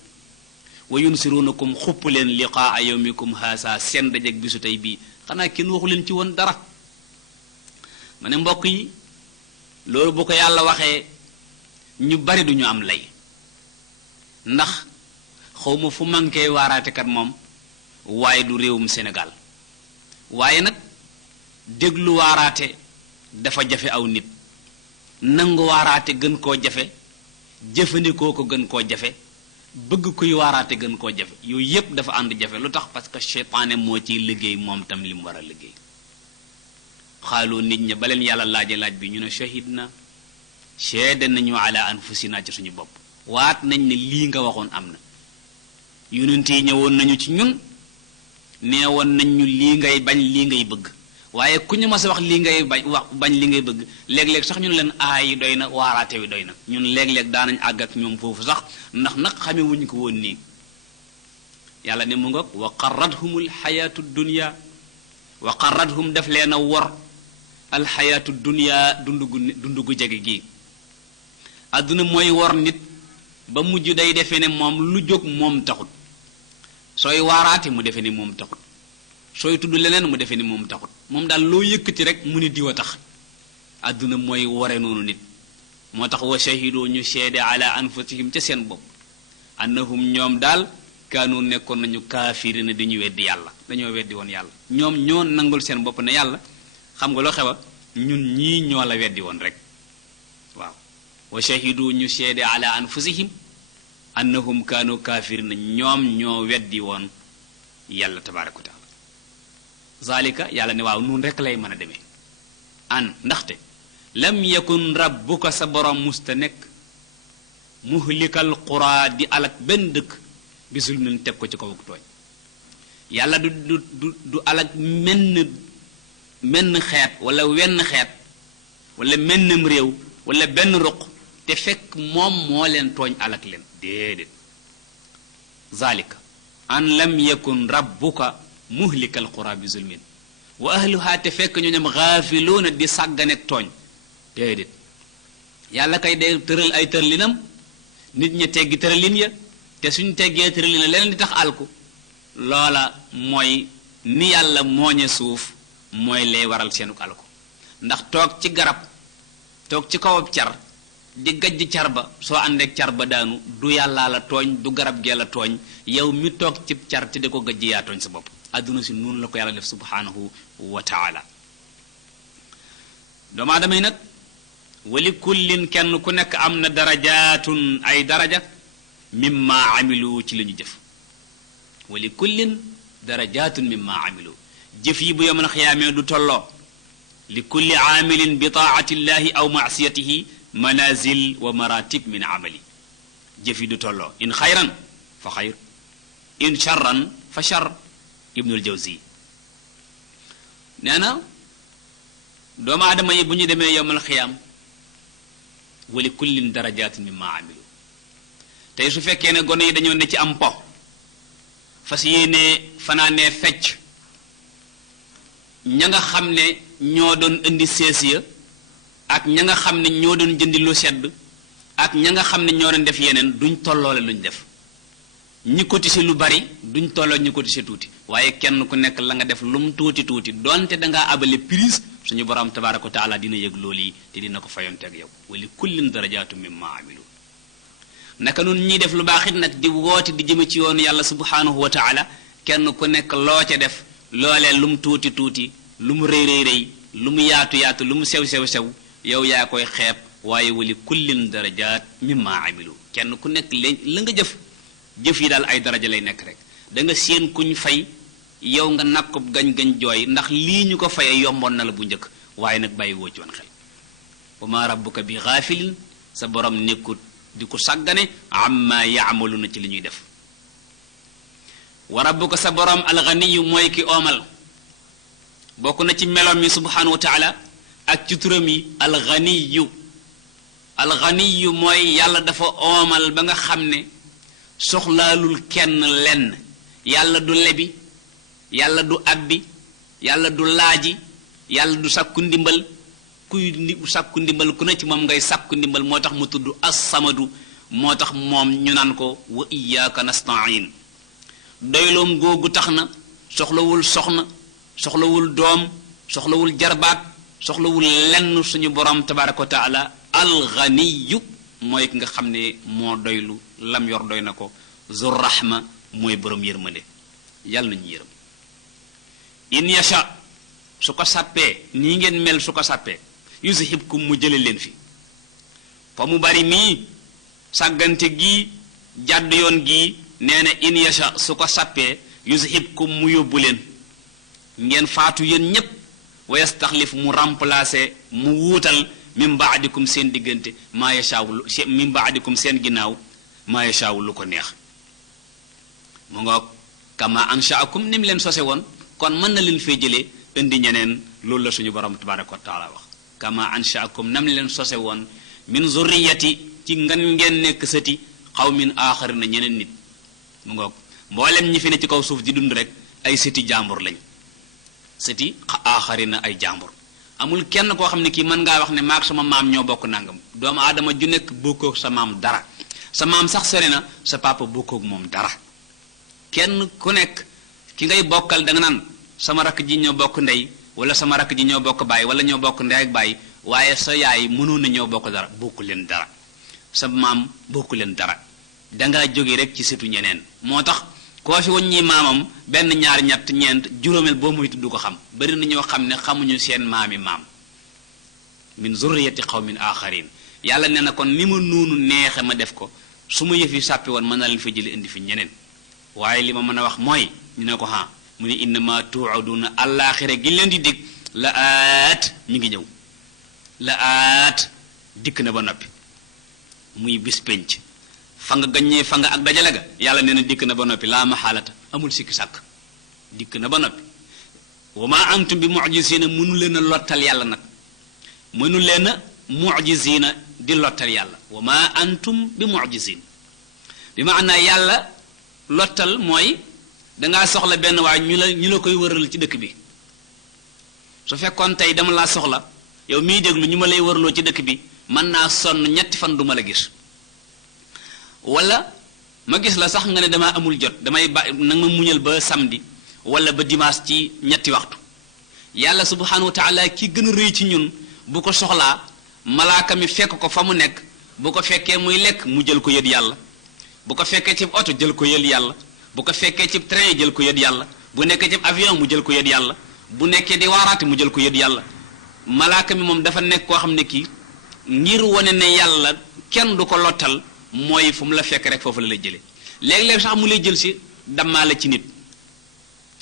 wa yunsirunakum xupp leen liqaa yawmikum haasa seen dajeg bisu tey bii xanaa kenn waxu leen ci woon dara ma ne mbokk yi loolu bu ko yàlla waxee ñu bari duñu am lay ndax xawma fu manqué waaraatekat moom waaye du réewum Sénégal waaye nag déglu waaraate dafa jafe aw nit nangu waaraate gën koo jafe jëfandikoo ko gën koo jafe bëgg kuy waaraate gën koo jafe yooyu yépp dafa ànd jafe lu tax parce que seytaane moo ciy liggéey moom tam li mu war a liggéey xaaloo nit ña ba leen yàlla laaje laaj bi ñu ne shahidna seede nañu ala anfusina ci suñu bopp waat nañ ne lii nga waxoon am na yonent yi ñëwoon nañu ci ñun nee woon nañ ñu lii ngay bañ lii ngay bëgg waaye ku ñu mas a wax lii ngay bañ li ngay bëgg léeg-léeg sax ñun leen aay yi doy na waaraate wi doy na ñun léeg-léeg daanañ àgg ak ñoom foofu sax ndax nag xame wuñ ko woon nii yàlla ne mu ngoog wa qarrathumul xayaatu dunya wa qarrathum def leen a wor alxayaatu dunya dund gu jege gii àdduna mooy wor nit ba mujj day defee ne moom lu jóg moom taxut sooy waaraate mu defee ni moom taxut sooy tudd leneen mu defee ni moom taxut moom daal loo yëkkati rek mu ni diwa tax àdduna mooy wore noonu nit moo tax wa shahidu ñu seede ala anfusihim ca seen bopp annahum ñoom daal kaanu nekkoon nañu kaafiri ne dañu weddi yàlla dañoo weddi woon yàlla ñoom ñoo nangul seen bopp ne yàlla xam nga loo xewa ñun ñii ñoo la weddi woon rek waaw wa shahidu ñu seede ala anfusihim annahum kaanu kaafiri ne ñoom ñoo weddi woon yàlla tabaaraka wa taala zalika yàlla ne waaw nun rek lay mën a demee an ndaxte lam yakun rabbuka sa borom musta nekk muhlikal qura di alak benn dëkk bi zulmin teg ko ci kaw ak tooñ yàlla du alak menn xeet wala wenn xeet wala mennam réew wala benn ruq te fekk moom moo leen tooñ alak leen déedéet zalika an lam yakun rabbuka muhlikal qura bi zulmin wa ahluha te fekk ñu ñam gaafiluuna di sàgganek tooñ déedéet yàlla kay day tëral ay tërlinam nit ñi teggi tëralin ya te suñ teggee tëralin leneen di tax alku loola mooy ni yàlla mooñe suuf mooy lay waral seenu alku ndax toog ci garab toog ci kawab car di gajj car ba soo àndeek car ba daanu du yàllaa la tooñ du garab gee la tooñ yow mi toog ci car te di ko gajj yaa tooñ sa bopp adduna si noonu la ko yàlla def subhanahu wa taala doomu aadama yi nag wali kullin kenn ku nekk am na darajaatun ay daraja mimma amilu ci la ñu jëf wali kullin darajaatun mimma amilu jëf yi bu yawmal xiyaamee du tolloo li kulli aamilin bi taatillahi aw maasiyatihi manazil wa maratib min amali jëf yi du tolloo in xayran fa xayr in charran fa char ibnul jawzi nee na doomu aadama yi bu ñu demee yawmal xiyaam wali kullin darajatin mimma amilu tey su fekkee ne gone yi dañoo ne ci am po fas yéene fanaanee fecc ña nga xam ne ñoo doon indi sees ya ak ña nga xam ne ñoo doon jëndi lu sedd ak ña nga xam ne ñoo doon def yeneen duñ tolloole luñ def ñi cotisé lu bari duñ tolloo ñi cotisé tuuti waaye kenn ku nekk la nga def lum tuuti tuuti donte dangaa abale prise suñu borom tabaraka wa taala dina yëg loolu yi te dina ko fayonteeg yow wali kullin darajaatu mimma amilu naka nun ñiy def lu baax it nag di woote di jëme ci yoonu yàlla subhanahu wa taala kenn ku nekk loo ca def loolee lu mu tuuti tuuti lu mu rëy rëy rëy lu mu yaatu yaatu lu mu sew sew sew yow yaa koy xeeb waaye wali kullin darajaat mimma amilu kenn ku nekk la nga jëf yi daal ay daraja lay nekk rek da nga séen kuñ fay yow nga nakkub gañ-gañ jooy ndax lii ñu ko faye yomboon na la bu njëkk waaye nag bàyyi woo ci woon xel wa ma rabbuka bi gaafilin sa borom nekkut di ko sàggane amma yaamalu na ci li ñuy def wa rabbuka sa borom alganiyu mooy ki oomal bokk na ci meloom mi subhanahu wa taala ak ci turam yi alganiyu mooy yàlla dafa oomal ba nga xam ne soxlaalul kenn lenn yàlla du lebi yàlla du abbi yàlla du laaji yàlla du sàkku ndimbal kuy sàkku ndimbal ku ne ci moom ngay sàkku ndimbal moo tax mu tudd as-samadu moo tax moom ñu naan ko wa iyyaka nasta'in doyloom googu tax na soxlawul soxna soxlawul doom soxlawul jarbaat soxlawul lenn suñu borom tabaraka wa taala alganiyu mooy ki nga xam ne moo doylu lam yor doy na ko zur rahma mooy borom yërmande yàlla nañu yërëm in yasha su ko sàppee nii ngeen mel su ko sàppee yuzhibkum mu jële leen fi fa mu bari mii sàggante gii jàdd yoon gii nee na in yasha su ko sàppee yuzhibkum mu yóbbu leen ngeen faatu yéen ñépp wa yastaxlif mu remplacer mu wuutal min baadikum seen diggante maa yashaawu min baadikum seen ginnaaw maa yashaawu lu ko neex mu nga kama anshaakum ni mu leen sose woon kon mën na leen fee jëlee indi ñeneen loolu la suñu borom tabaraka wa taala wax kama anshaakum nam leen sose woon min zurriyati ci ngan ngeen nekk sëti qawmin aaxari na ñeneen nit mu ngoog mboolem ñi fi ne ci kaw suuf di dund rek ay sëti jàmbur lañ sëti aaxari na ay jàmbur amul kenn koo xam ne kii mën ngaa wax ne maag sama maam ñoo bokk nangam doomu aadama ju nekk bokkoog sa maam dara sa maam sax sori na sa papa bokkoog moom dara kenn ku nekk ki ngay bokkal da nga naan sama rakk ji ñoo bokk ndey wala sama rakk ji ñoo bokk baay wala ñoo bokk ndey ak baay waaye sa yaay mënoon na ñoo bokk dara bokku leen dara sa maam bokku leen dara dangaa jóge rek ci setu ñeneen moo tax koo fi waññi maamam benn ñaar ñett ñeent juróomeel boo muy tudd ko xam bari na ñoo xam ne xamuñu seen maami maam min zurriyati qawmin aaxarin yàlla nee na kon ni ma noonu neexe ma def ko su ma yëf yi sàppi woon mën na leen fi jëli indi fi ñeneen waaye li ma mën a wax mooy ñu ne ko mu ne innama tuuaduna àllaaxira gi leen di dig la aat mi ngi ñëw la aat dikk na ba noppi muy bis penc fa nga gaññee fa nga ak dajale ga yàlla nee na dikk na ba noppi laa maxaalata amul sikki sàkk dikk na ba noppi wa ma antum bi mujisina mënu leen a lottal yàlla nag mënu leen a mujisina di lottal yàlla wa ma antum bi mujisin bi maanaa yàlla lottal mooy dangaa soxla benn waay ñu la koy wëral ci dëkk bi su fekkoon tey dama laa soxla yow miy déglu ñu ma lay wërloo ci dëkk bi mën naa sonn ñetti fan duma la gis wala ma gis la sax nga ne damaa amul jot damay nag ma muñal ba samedi wala ba dimanche ci ñetti waxtu yàlla subhanahu wa taala ki gën a rëy ci ñun bu ko soxlaa malaaka mi fekk ko fa mu nekk bu ko fekkee muy lekk mu jël ko yët yàlla bu ko fekkee ci oto jël ko yët yàlla bu ko fekkee ci train jël ko yët yàlla bu nekkee ci avion mu jël ko yët yàlla bu nekkee di waaraate mu jël ko yët yàlla malaaka mi moom dafa nekk koo xam ne kii ngir wane ne yàlla kenn du ko lottal mooy fu mu la fekk rek foofu la lay jëlee léeg-léeg sax mu lay jël si dammaa la ci nit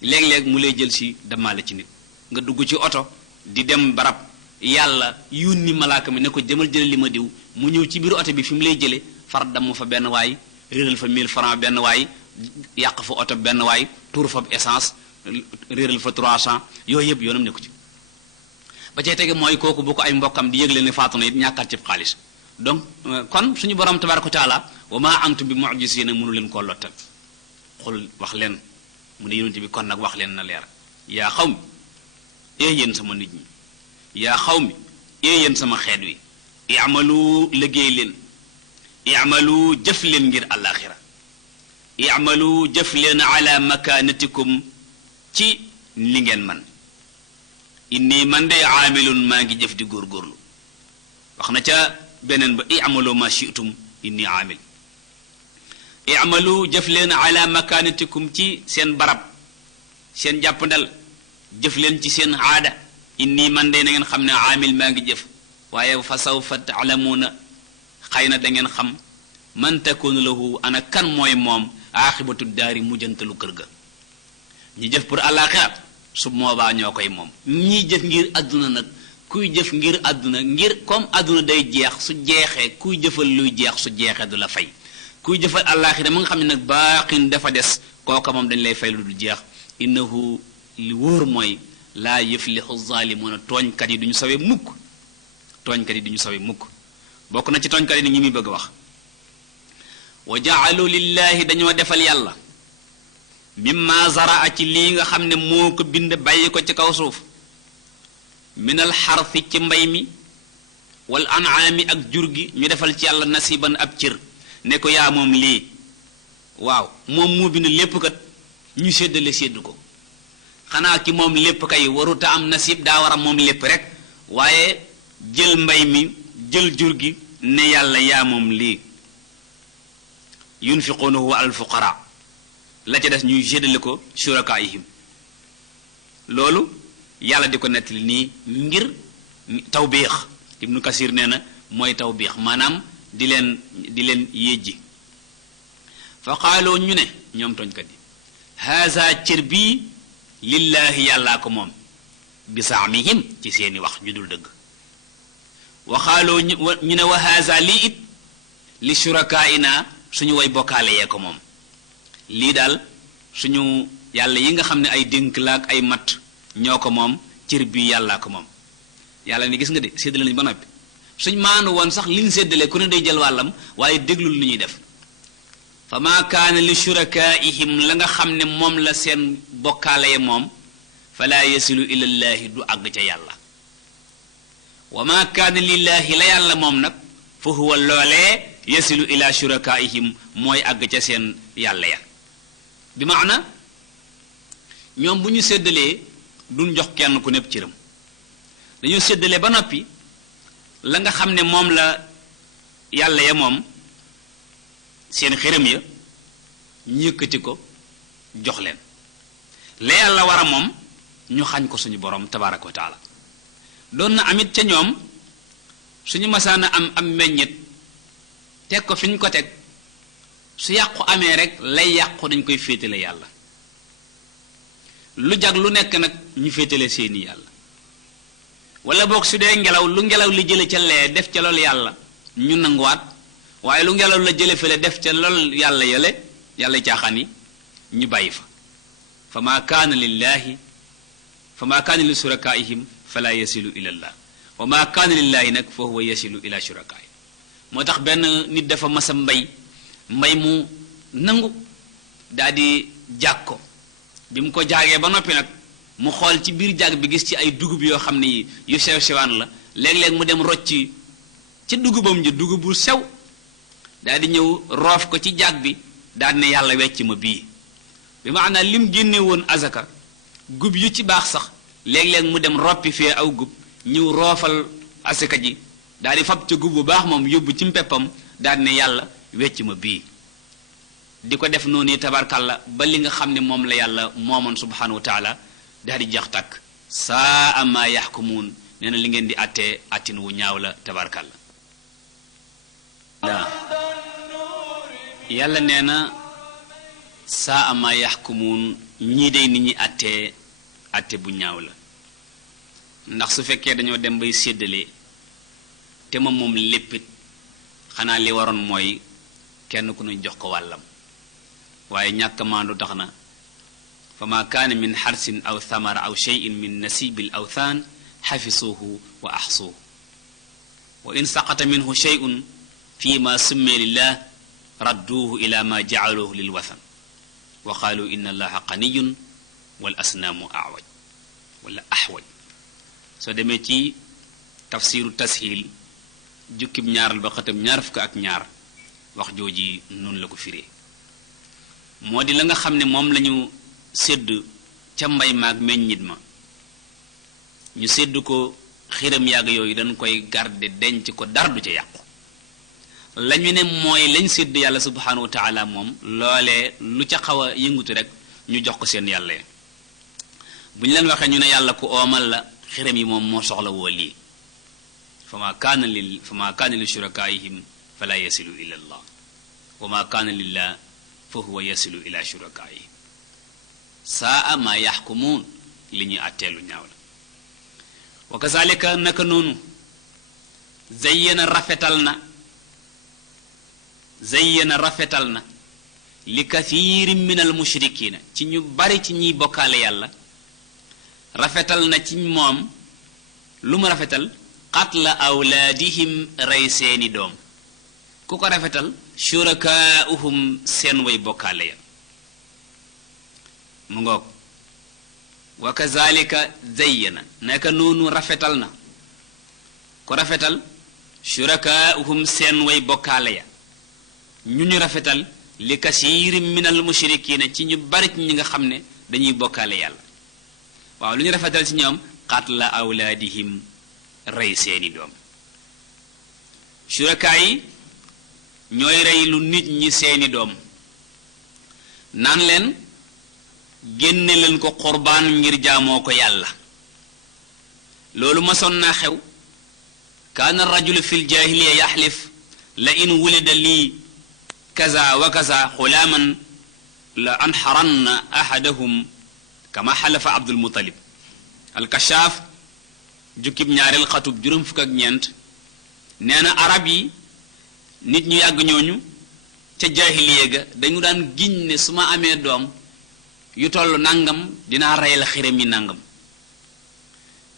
léeg-léeg mu lay jël si dammaa la ci nit nga dugg ci oto di dem barab yàlla yónni malaaka mi ne ko demal jële li ma diw mu ñëw ci biir oto bi fi mu lay jëlee far damm fa benn waay réeral fa 1000 francs benn waay yàq fa oto benn waay tuur fa essence réeral fa 300 yooyu yëpp yoonam nekku ci ba cay tege mooy kooku bu ko ay mbokkam di yëgle ne faatu na it ñàkkaat ci xaalis donc kon suñu borom tabaraka wa taala wa ma antum bi mu'jizina mënu leen koo lottal xul wax leen mu ne yonent bi kon nag wax leen na leer yaa xaw mi yéen sama nit ñi yaa xaw mi yéen sama xeet wi i'malu liggéey leen i'malu jëf leen ngir àllaaxira i'malu jëf leen ala makanatikum ci li ngeen man inni man de aamilun maa ngi jëf di góorgóorlu wax na ca beneen ba i'malu ma shi'tum inni aamil i'malu jëf leen ala makanatikum ci seen barab seen jàppandal jëf leen ci seen aada inni man de na ngeen xam ne aamil maa ngi jëf waaye fa sawfa ta'lamuuna xëy na da ngeen xam man takunu lahu ana kan mooy moom aaxibatu daari mujjantalu kër ga ñi jëf pour àllaaxira su boobaa ñoo koy moom ñii jëf ngir àdduna nag kuy jëf ngir àdduna ngir comme àdduna day jeex su jeexee kuy jëfal luy jeex su jeexee du la fay kuy jëfal àllaaxira mu nga xam ne nag baaqin dafa des kooka moom dañ lay fay lu du jeex innahu li wóor mooy laa yuflihu zaalimuuna tooñkat yi duñu sawe mukk tooñkat yi duñu sawe mukk bokk na ci tooñkat yi ni ñi muy bëgg a wax wa jaalu lillahi dañoo defal yàlla mimma zaraa ci lii nga xam ne moo ko bind bàyyi ko ci kaw suuf minal xarfi ci mbay mi wal anaami ak jur gi ñu defal ci yàlla nasiban ab cër ne ko yaa moom lii waaw moom moo bind lépp kat ñu séddale séddu ko xanaa ki moom lépp kay waruta am nasib daa war a moom lépp rek waaye jël mbay mi jël jur gi ne yàlla yaa moom lii yunfiquunahu alal fuqara la ca des ñuy séddale ko shurakaihim loolu yàlla di ko nettali nii ngir tawbiix ibnu kasir nee na mooy tawbiix maanaam di leen yéjji fa qaaloo ñu ne ñoom tooñkat yi haza cër bii lillaahi yàllaa ko moom bi saamihim ci seeni wax ju dul dëgg waxaaloo ñu ne wa haza lii it li shurakaina suñu way bokkaale yee ko moom lii daal suñu yàlla yi nga xam ne ay dénk la ak ay matt ñoo ko moom cër bii yàllaa ko moom yàlla ni gis nga de séddale nañu ba noppi suñ maanu woon sax liñ séddale ku ne day jël wàllam waaye déglul ni ñuy def fa maa kaana li shurakaihim la nga xam ne moom la seen bokkaale ya moom falaa yasilu ilallaahi du àgg ca yàlla wa maa kaana lillaahi la yàlla moom nag fa huwa loolee yasilu ila shurakaihim mooy àgg ca seen yàlla ya bi maana ñoom bu ñu séddalee duñ jox kenn ku nekk cëram dañoo séddalee ba noppi la nga xam ne moom la yàlla ya moom seen xërëm ya ñu yëkkati ko jox leen la yàlla war a moom ñu xañ ko suñu borom tabaraka wa taala doon na amit ca ñoom suñu masaana am meññet teg ko fi ñu ko teg su yàqu amee rek lay yàqu dañ koy féetale yàlla lu jag lu nekk nag ñu féetale seeni yàlla wala boog su dee ngelaw lu ngelaw li jële ca lee def ca loolu yàlla ñu nanguwaat waaye lu ngelaw la jële fële def ca lool yàlla yàlla caaxaan yi ñu bàyyi fa ma kaana lillahi fa ma kaana li surakaihim fala yasilu ila allah wa ma kaana lillahi nag fa huwa yasilu ila shurakaay moo tax benn nit dafa masa mbay mu nangu daal di jaag ko bi mu ko jaagee ba noppi nag mu xool ci biir jaag bi gis ci ay dugub yoo xam ne yu sew sewaan la léeg-léeg mu dem rocci ci dugubam ji dugub bu sew daal di ñëw roof ko ci jaag bi daal ne yàlla wecc ma bii bi maanaam lim génne woon azaka gub yu ci baax sax léeg-léeg mu dem roppi fee aw gub ñëw roofal azaka ji daal di fab ca gub bu baax moom yóbbu ci mpeppam daal ne yàlla wecc ma bii di ko def noonu tabarkàlla ba li nga xam ne moom la yàlla moomoon subhanahu wa taala daal di jeex takk saa ama yaxkumuun nee na li ngeen di attee attin wu ñaaw la tabarkàlla yàlla nee na saa ama yaxkumuun ñii day nit ñi attee atte bu ñaaw la ndax su fekkee dañoo dem bay séddale te moom léppit xanaa li waroon mooy kenn ku ñu jox ko wàllam waaye ñàkk maandu tax na fa ma kaana min xarsin aw thamara aw cheyin min nasibil awthaan xafisuuhu wa axsuuhu wa in saqata minhu cheyun fi ma summe lillah radduuhu ila ma jacaluuhu lilwathan wa qaalu inna allaha ganiyun wal asnaamu awaj wala axwaj soo demee ci tafsiru tashil jukkib ñaaral ba xatam ñaar fukk ak ñaar wax jooji noonu la ko firee moo di la nga xam ne moom lañu sédd ca mbay maag meññit ma ñu sédd ko xiram yàgg yooyu dañ koy garder denc ko dara du ca yàqu lañu ne mooy lañ sédd yàlla subhanahu wa taala moom loolee lu ca xaw a yëngutu rek ñu jox ko seen yàlla ya bu ñu leen waxee ñu ne yàlla ku oomal la xiram yi moom moo soxla woo lii fa ma kaana li shurakaihim fala yasilu ila allah wa ma kaana lillah fa huwa yasilu ila shurakaihim saa ma yaxkumuun li ñuy àtteelu ñaaw la wa kazalika naka noonu zayyana rafetal na li kathirin min al mushrikina ci ñu bari ci ñiy bokkaale yàlla rafetal na ci moom lu mu rafetal qatla awlaadihim rey seeni doom ku ko rafetal shurakaa'uhum seen way bokkaale ya mu ngoog wa kazalika zayyana naka noonu rafetal na ku rafetal shurakaa'uhum seen way bokkaale ya ñu rafetal li kasiirin min al mushrikiina ci ñu bari ci ñi nga xam ne dañuy bokkaale yàlla waaw lu ñu rafetal ci ñoom qatla awlaadihim rey seeni doom shurakaa yi ñooy rey lu nit ñi seeni doom naan leen génne leen ko qurbaan ngir jaamoo ko yàlla loolu masoon naa xew kaana rajulu fil jaahiliya yaxlif la in wulida lii kaza wa kaza xulaaman la anxaranna ahadahum kama xalafa abdul muttalib alkashaaf jukkib ñaareel xatub juróom fukk ak ñeent nee na arab yi nit ñu yàgg ñooñu ca jaahiliya ga dañu daan giñ ne su ma amee doom yu toll nangam dinaa reyal xiram yi nangam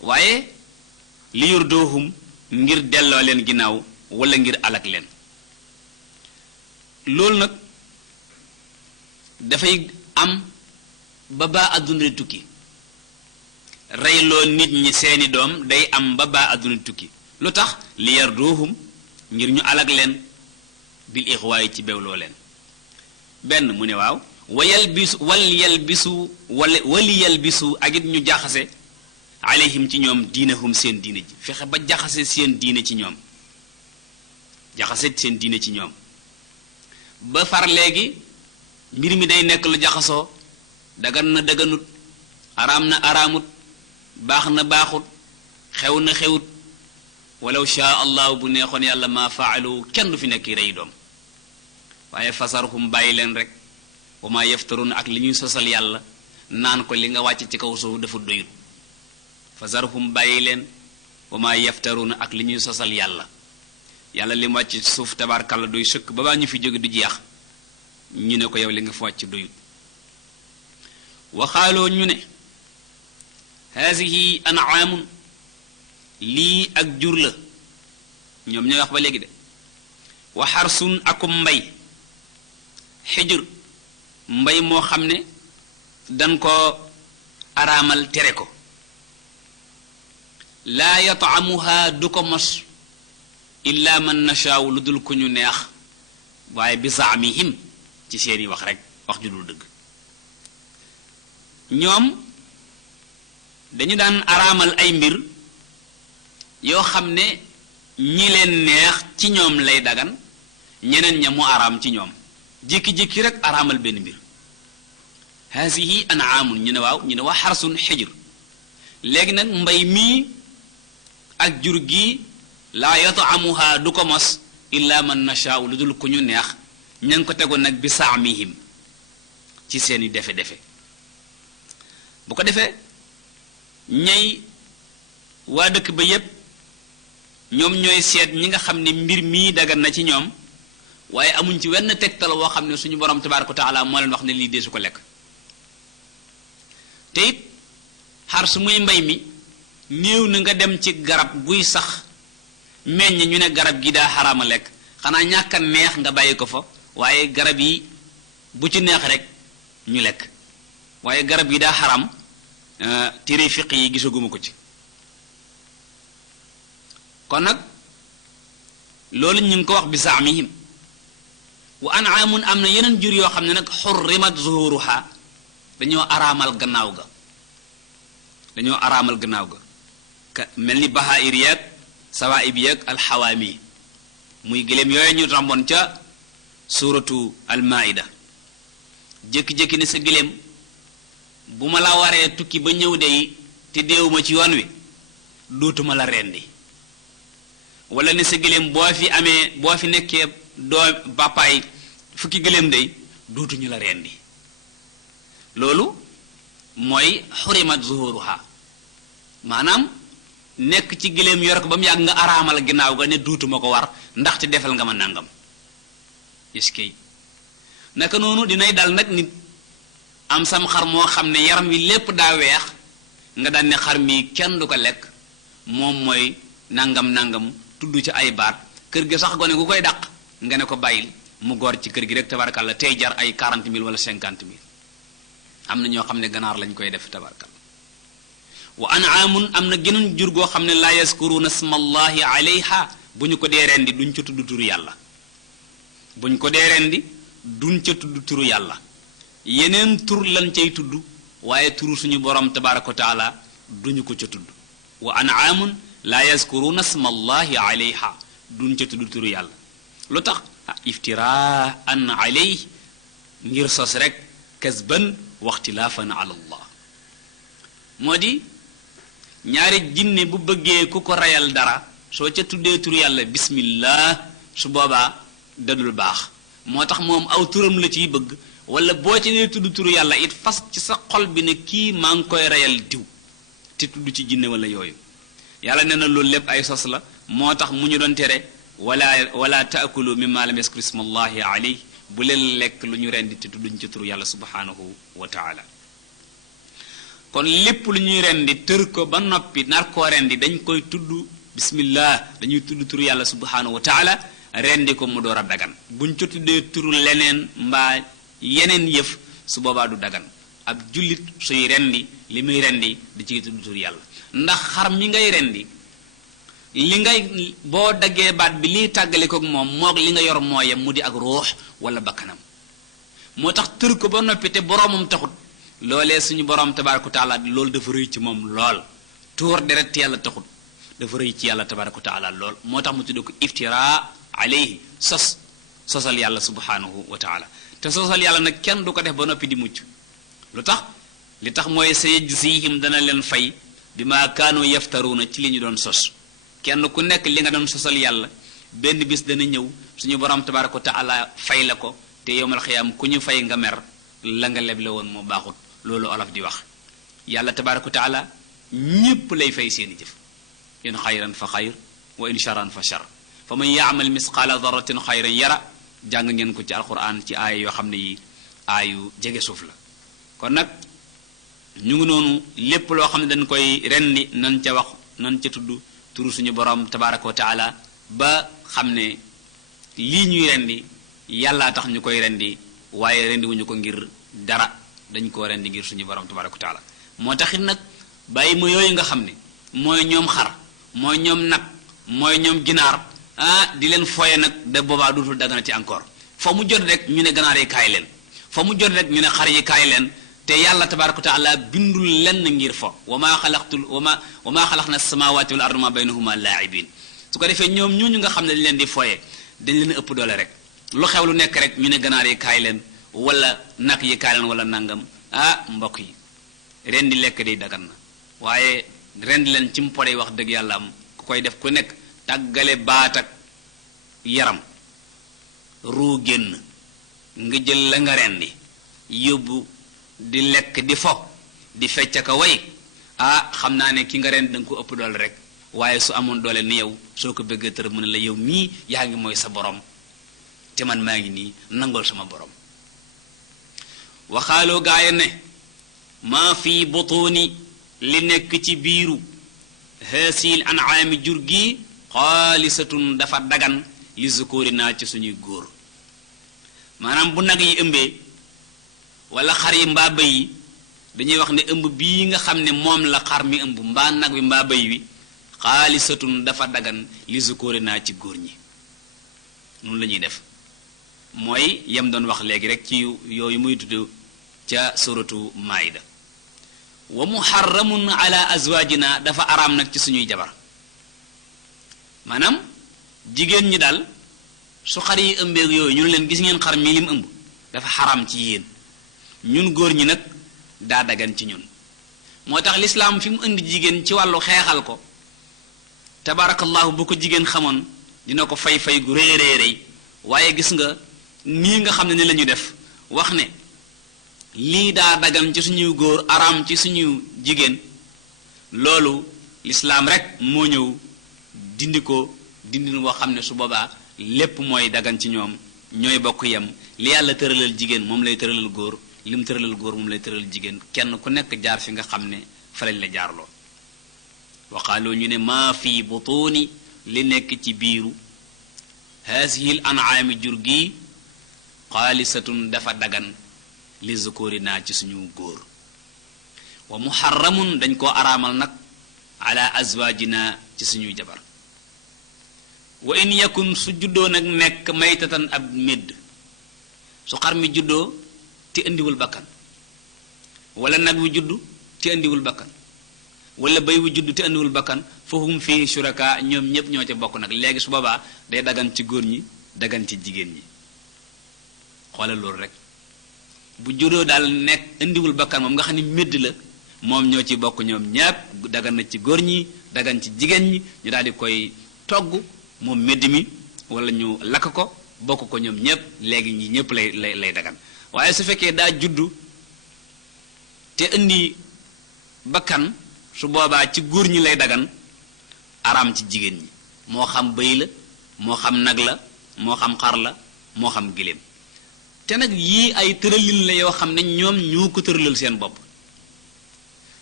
waaye li yurdoohum ngir delloo leen ginnaaw wala ngir alak leen loolu nag dafay am ba baa àdduna di tukki reyloo nit ñi seeni doom day am ba baa àdduna di tukki lu tax li yardoohum ngir ñu alak leen bil ixwaay ci bewloo leen benn mu ne waaw wali yalbisu ak it ñu jaxase alayhim ci ñoom diinahum seen diine ji fexe ba jaxase seen diine ci ñoom ba far léegi mbir mi day nekk lu jaxasoo dagan na daganut araam na araamut baax na baaxut xew na xewut walaw shaa allahu bu neexoon yàlla maa faalu kenn du fi nekk rey doom waaye fasarhum bàyyi leen rek wa maa yaftarun ak li ñuy sosal yàlla naan ko li nga wàcc ci kaw suuf dafa doyut fa zarhum bàyyi leen wa maa yaftaruuna ak li ñuy sosal yàlla li mu wàcc ci suuf tabaarkàlla doy sëkk ba baa ñu fi jóge du jeex ñu ne ko yow li nga fa wàcc doyut waxaaloo ñu ne haasihi an'aamun lii ak jur la ñoom ñooy wax ba léegi de wa xarsun akum mbay xijr mbay moo xam ne dan ko araamal tere ko laa yataamuha du ko mos illa man nashaaw lu dul ku ñu neex waaye bi zaamihim ci seeni wax rek wax ju dul dëgg ñoom dañu daan araamal ay mbir yoo xam ne ñi leen neex ci ñoom lay dagan ñeneen ña mu araam ci ñoom jékki-jékki rek araamal benn mbir haasihi an'aamun ñu ne waaw ñu ne waa xarsun xijr léegi nag mbay mii ak jur gi laa yataamuha du ko mos illa man nashaa'u lu dul ku ñu neex ña ngi ko tegoon nag bi saamihim ci seeni defe-defe bu ko defee ñay waa dëkk ba yépp ñoom ñooy seet ñi nga xam ne mbir mii dagan na ci ñoom waaye amuñ ci wenn tegtal woo xam ne suñu borom tabaaraka wa taala moo leen wax ne lii dee su ko lekk te it xar su muy mbay mi néew na nga dem ci garab guy sax meññ ñu ne garab gi daa xaraama lekk xanaa ñàkk a neex nga bàyyi ko fa waaye garab yi bu ci neex rek ñu lekk waaye garab yi daa xaram téere fiq yi gisaguma ko ci kon nag loolu ñu ngi ko wax bi zaamihim wa an'aamun am na yeneen jur yoo xam ne nag xurrimat zuhuruha dañoo araamal gannaaw ga mel ni bahaa'ir yaag sawaa'ib yaag alxawaami muy gëléem yooyu ñu ramboon ca suratu almaida jékki-jékki ne sa gëléem bu ma la waree tukki ba ñëw dey te deewuma ci yoon wi dootuma la rendi wala ne sa gëléem boo fi nekkee doo bàppaay fukki gëléem dey dootuñu la rendi loolu mooy xurimat zuhuruha maanaam nekk ci gëléem yor ko ba mu yàgg nga araamal ginnaaw ga ne duutuma ko war ndaxte defal nga ma nàngam iskay naka noonu dinay dal nag nit am sam xar moo xam ne yaram wi lépp daa weex nga daan ne xar mi kenn du ko lekk moom mooy nangam tudd ci ay baat kër gi sax gone gu koy dàq nga ne ko bàyyil mu góor ci kër gi rek tabarkalla tey jar ay 40 000 wala 50 000 am na ñoo xam ne ganaar lañ koy def tabarkalla wa an'aamun am na geneen jur goo xam ne laa yazkuruuna smallahi alayha bu ñu ko dee rendi duñ ca tudd turu yàlla buñ ko dee rendi duñ ca tudd turu yàlla yeneen tur lañ cay tudd waaye turu suñu borom tabaraka wa taala duñu ko ca tudd wa an'aamun laa yazkuruuna smallahi alayha duñ ca tudd turu yàlla lu tax iftiraan alayh ngir sos rek kasban waxtilaafan ala allah moo di ñaari jinne bu bëggee ku ko reyal dara soo ca tuddee turu yàlla bismillah su boobaa dadul baax moo tax moom aw turam la ciy bëgg wala boo ci dee tudd turu yàlla it fas ci sa xol bi ne kii maa ngi koy reyal diw te tudd ci jinne wala yooyu yàlla nee na loolu lépp ay sos la moo tax mu ñu doon tere wala taakulu mimma lam yaskuru ismallahi alayh bu leen lekk lu ñu rendi te tudduñ ci turu yàlla subhanahu wa taala kon lépp lu ñuy rendi tër ko ba noppi nar koo rendi dañ koy tudd bismillah dañuy tudd turu yàlla subhanahu wa taala rendi ko mu door a dagan buñ ca tuddee turu leneen mbaa yeneen yëf su boobaa du dagan ab jullit suy rendi li muy rendi di ci tudd turu yàlla ndax xar mi ngay rendi li ngay boo daggee baat bi liy tàggale koog moom moog li nga yor mooyam mu di ak ruux wala bakkanam moo tax tër ko ba noppi te boroomam taxut loolee suñu borom tabaraka wa taala loolu dafa rëy ci moom lool tuur deret yàlla taxut dafa rëy ci yàlla tabaraka wa taala lool moo tax mu tudd ko iftira alayhi sosal yàlla subhanahu wa taala te sosal yàlla nag kenn du ko def ba noppi di mucc lu tax li tax mooy sayajzihim dana leen fay bi ma kaanu yaftaruuna ci li ñu doon sos kenn ku nekk li nga doon sosal yàlla benn bis dana ñëw suñu borom tabaraka wa taala fay la ko te yowmal xiyaam ku ñu fay nga mer la nga leble woon moo baaxut loolu olof di wax yàlla tabaaraka wa taala ñépp lay fay seeni jëf in xayran fa xayr wa in charan fa char fa man yaamal misqaala daratin xayran yara jàng ngeen ko ci alquran ci aaya yoo xam ne yi aayu jege suuf la kon nag ñu ngi noonu lépp loo xam ne dañ koy rendi nan ca wax nan ca tudd turu suñu borom tabaaraka wa taala ba xam ne lii ñuy rendi yàllaa tax ñu koy rendi waaye rendi wuñu ko ngir dara dañ koo rendi ngir suñu borom tabaaraka wa taala moo taxit nag bàyyi ma yooyu nga xam ne mooy ñoom xar mooy ñoom nag mooy ñoom ginaar di leen foye nag de boobaa duutul dagana ci encore fa mu jot rek ñu ne ganaar yi kaay leen fa mu jot rek ñu ne xar yi kaay leen te yàlla tabaaraka wa taala bindul lenn ngir fo wa maa xalaqna as-samaawaati wal arda ma baynahuma laa'ibin su ko defee ñoom ñooñu nga xam ne dañ leen di foye dañ leen ëpp doole rek lu xew lu nekk rek ñu ne ganaar yi kaay leen wala nag yi kaay leen wala nangam mbokk yi ren di lekk di dagan na waaye ren di leen ci mu pore wax dëgg yàlla am ku koy def ku nekk tàggale baat ak yaram ruu génn nga jël la nga rendi yóbbu di lekk di fo di fecc ka way xam naa ne ki nga rendi danga ko ëpp doole rek waaye su amoon doole ni yow soo ko bëggee tër mu ne la yow mii yaa ngi mooy sa borom te man maa ngi nii nangol sama borom waxaaloo gaaya ne maa fi butuni li nekk ci biiru haasil an'aami jur gi xaalisatun dafa dagan li zukuri naa ci suñuy góor maanaam bu nag yi ëmbee wala xar yi mbaa bëy yi dañuy wax ne ëmb bii nga xam ne moom la xar mi ëmb mbaa nag wi mbaa bëy wi xaalisatun dafa dagan li zukuri naa ci góor ñi noonu la ñuy def mooy yam doon wax léegi rek ci yooyu muy tudd ca suratu maida wa muharramun ala azwajina dafa araam nag ci suñuy jabar maanaam jigéen ñi daal su xar yi ëmbeeg yooyu ñu ne leen gis ngeen xar mi lim ëmb dafa xaraam ci yéen ñun góor ñi nag daa dagan ci ñun moo tax lislaam fi mu indi jigéen ci wàllu xeexal ko tabarakallahu bu ko jigéen xamoon dina ko fay gu rëy rëy waaye gis nga nii nga xam ne ni la ñu def wax ne lii daa dagan ci suñuy góor araam ci suñu jigéen loolu lislaam rek moo ñëw dindi ko dindin woo xam ne su boobaa lépp mooy dagan ci ñoom ñooy bokk yem li yàlla tëralal jigéen moom lay tëralal góor li mu tëralal góor moom lay tëralal jigéen kenn ku nekk jaar fi nga xam ne fa lañ la jaarloo waxaaloo ñu ne maa fi butuni li nekk ci biiru haasihil an'aami jur gi xaalisatun dafa dagan li zukuri naa ci suñu góor wa muharramun dañ koo araamal nag ala azwaajina ci suñuy jabar wa in yakun su juddoo nag nekk maytatan ab médd su xar mi juddoo te indiwul bakkan wala nag wi juddu te indiwul bakkan wala bay wi juddu te indiwul bakkan fahum fii shuraka ñoom ñépp ñoo ca bokk nag léegi su boobaa day dagan ci góor ñi dagan ci jigéen ñi xoolal loolu rek bu juddoo daal nekk indiwul bakkan moom nga xam ne médd la moom ñoo ci bokk ñoom ñépp dagan na ci góor ñi dagan ci jigéen ñi ñu daal di koy togg moom médd mi wala ñu lakk ko bokk ko ñoom ñépp léegi ñi ñépp lay dagan waaye su fekkee daa juddu te indi bakkan su boobaa ci góor ñi lay dagan araam ci jigéen ñi moo xam bëy la moo xam nag la moo xam xar la moo xam giléem te nag yii ay tëralin la yoo xam ne ñoom ñoo ko tëralal seen bopp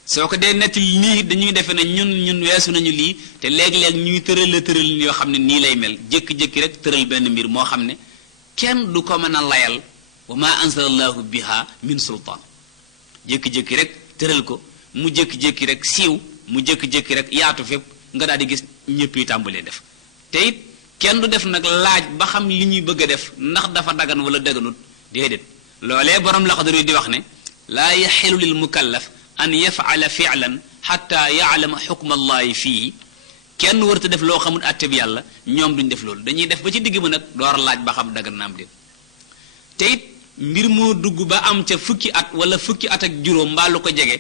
soo ko dee netti lii dañuy defe ne ñun weesu nañu lii te léeg-léeg ñuy tëralin yoo xam ne nii lay mel jékki-jékki rek tëral benn mbir moo xam ne kenn du ko mën a layal wa ma anzalallahu biha min sultaan jékki-jékki rek tëral ko mu jékki-jékki rek siiw mu jékki-jékki rek yaatu fépp nga daal di gis ñëpp yi tàmbalee def te it kenn du def nag laaj ba xam li ñuy bëgg a def ndax dafa dagan wala daganut déedéet loolee borom Laxdari di wax ne laa yaxilu lil mukallaf an yafala fi'lan xatta yaalama xukma allahi fii kenn warta def loo xamul àtte bi yàlla ñoom duñ def loolu dañuy def ba ci digg ba nag door laaj ba xam dagan na am déet te it mbir moo dugg ba am ca fukki at wala fukki at ak juróom mbaa lu ko jege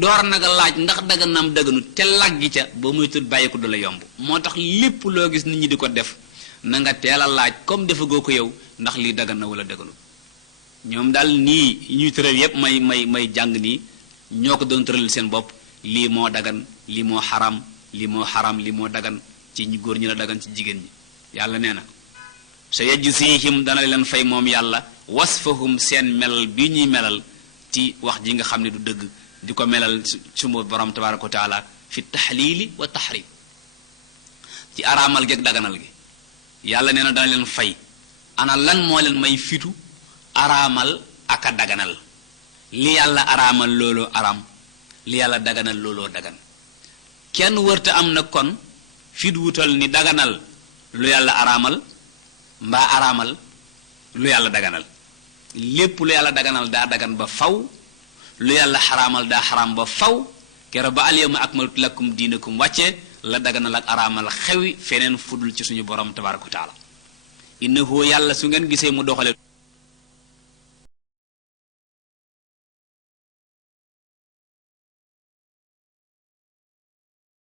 door naga laaj ndax dagan na am daganut te laggi ca ba muy tut bàyyi ko du la yomb moo tax lépp loo gis nit ñi di ko def na nga teel a laaj comme defagoo ko yow ndax lii dagan na wala daganut ñoom daal nii ñuy tëral yépp may jàng nii ñoo ko doon tëral seen bopp lii moo dagan lii moo xaram lii moo xaram lii moo dagan ci ñi góor ñi la dagan ci jigéen ñi yàlla nee na sa yajzihim dana leen fay moom yàlla wasfahum seen melal bi ñuy melal ci wax ji nga xam ne du dëgg di ko melal suma borom tabaraka wa taala fi taxliili wa taxrim ci araamal gi ak daganal gi yàlla nee na dana leen fay ana lan moo leen may fitu araamal ak a daganal li yàlla araamal looloo araam li yàlla daganal looloo dagan kenn wërta am na kon fit wutal ni daganal lu yàlla araamal mbaa araamal lu yàlla daganal lépp lu yàlla daganal daa dagan ba faw lu yàlla xaraamal daa xaraam ba faw kero ba al yawma akmaltu lakum diinakum wàcce la daganal ak araamal xewi feneen fudul ci suñu borom tabaraka wa taala innahu yàlla su ngeen gisee mu doxale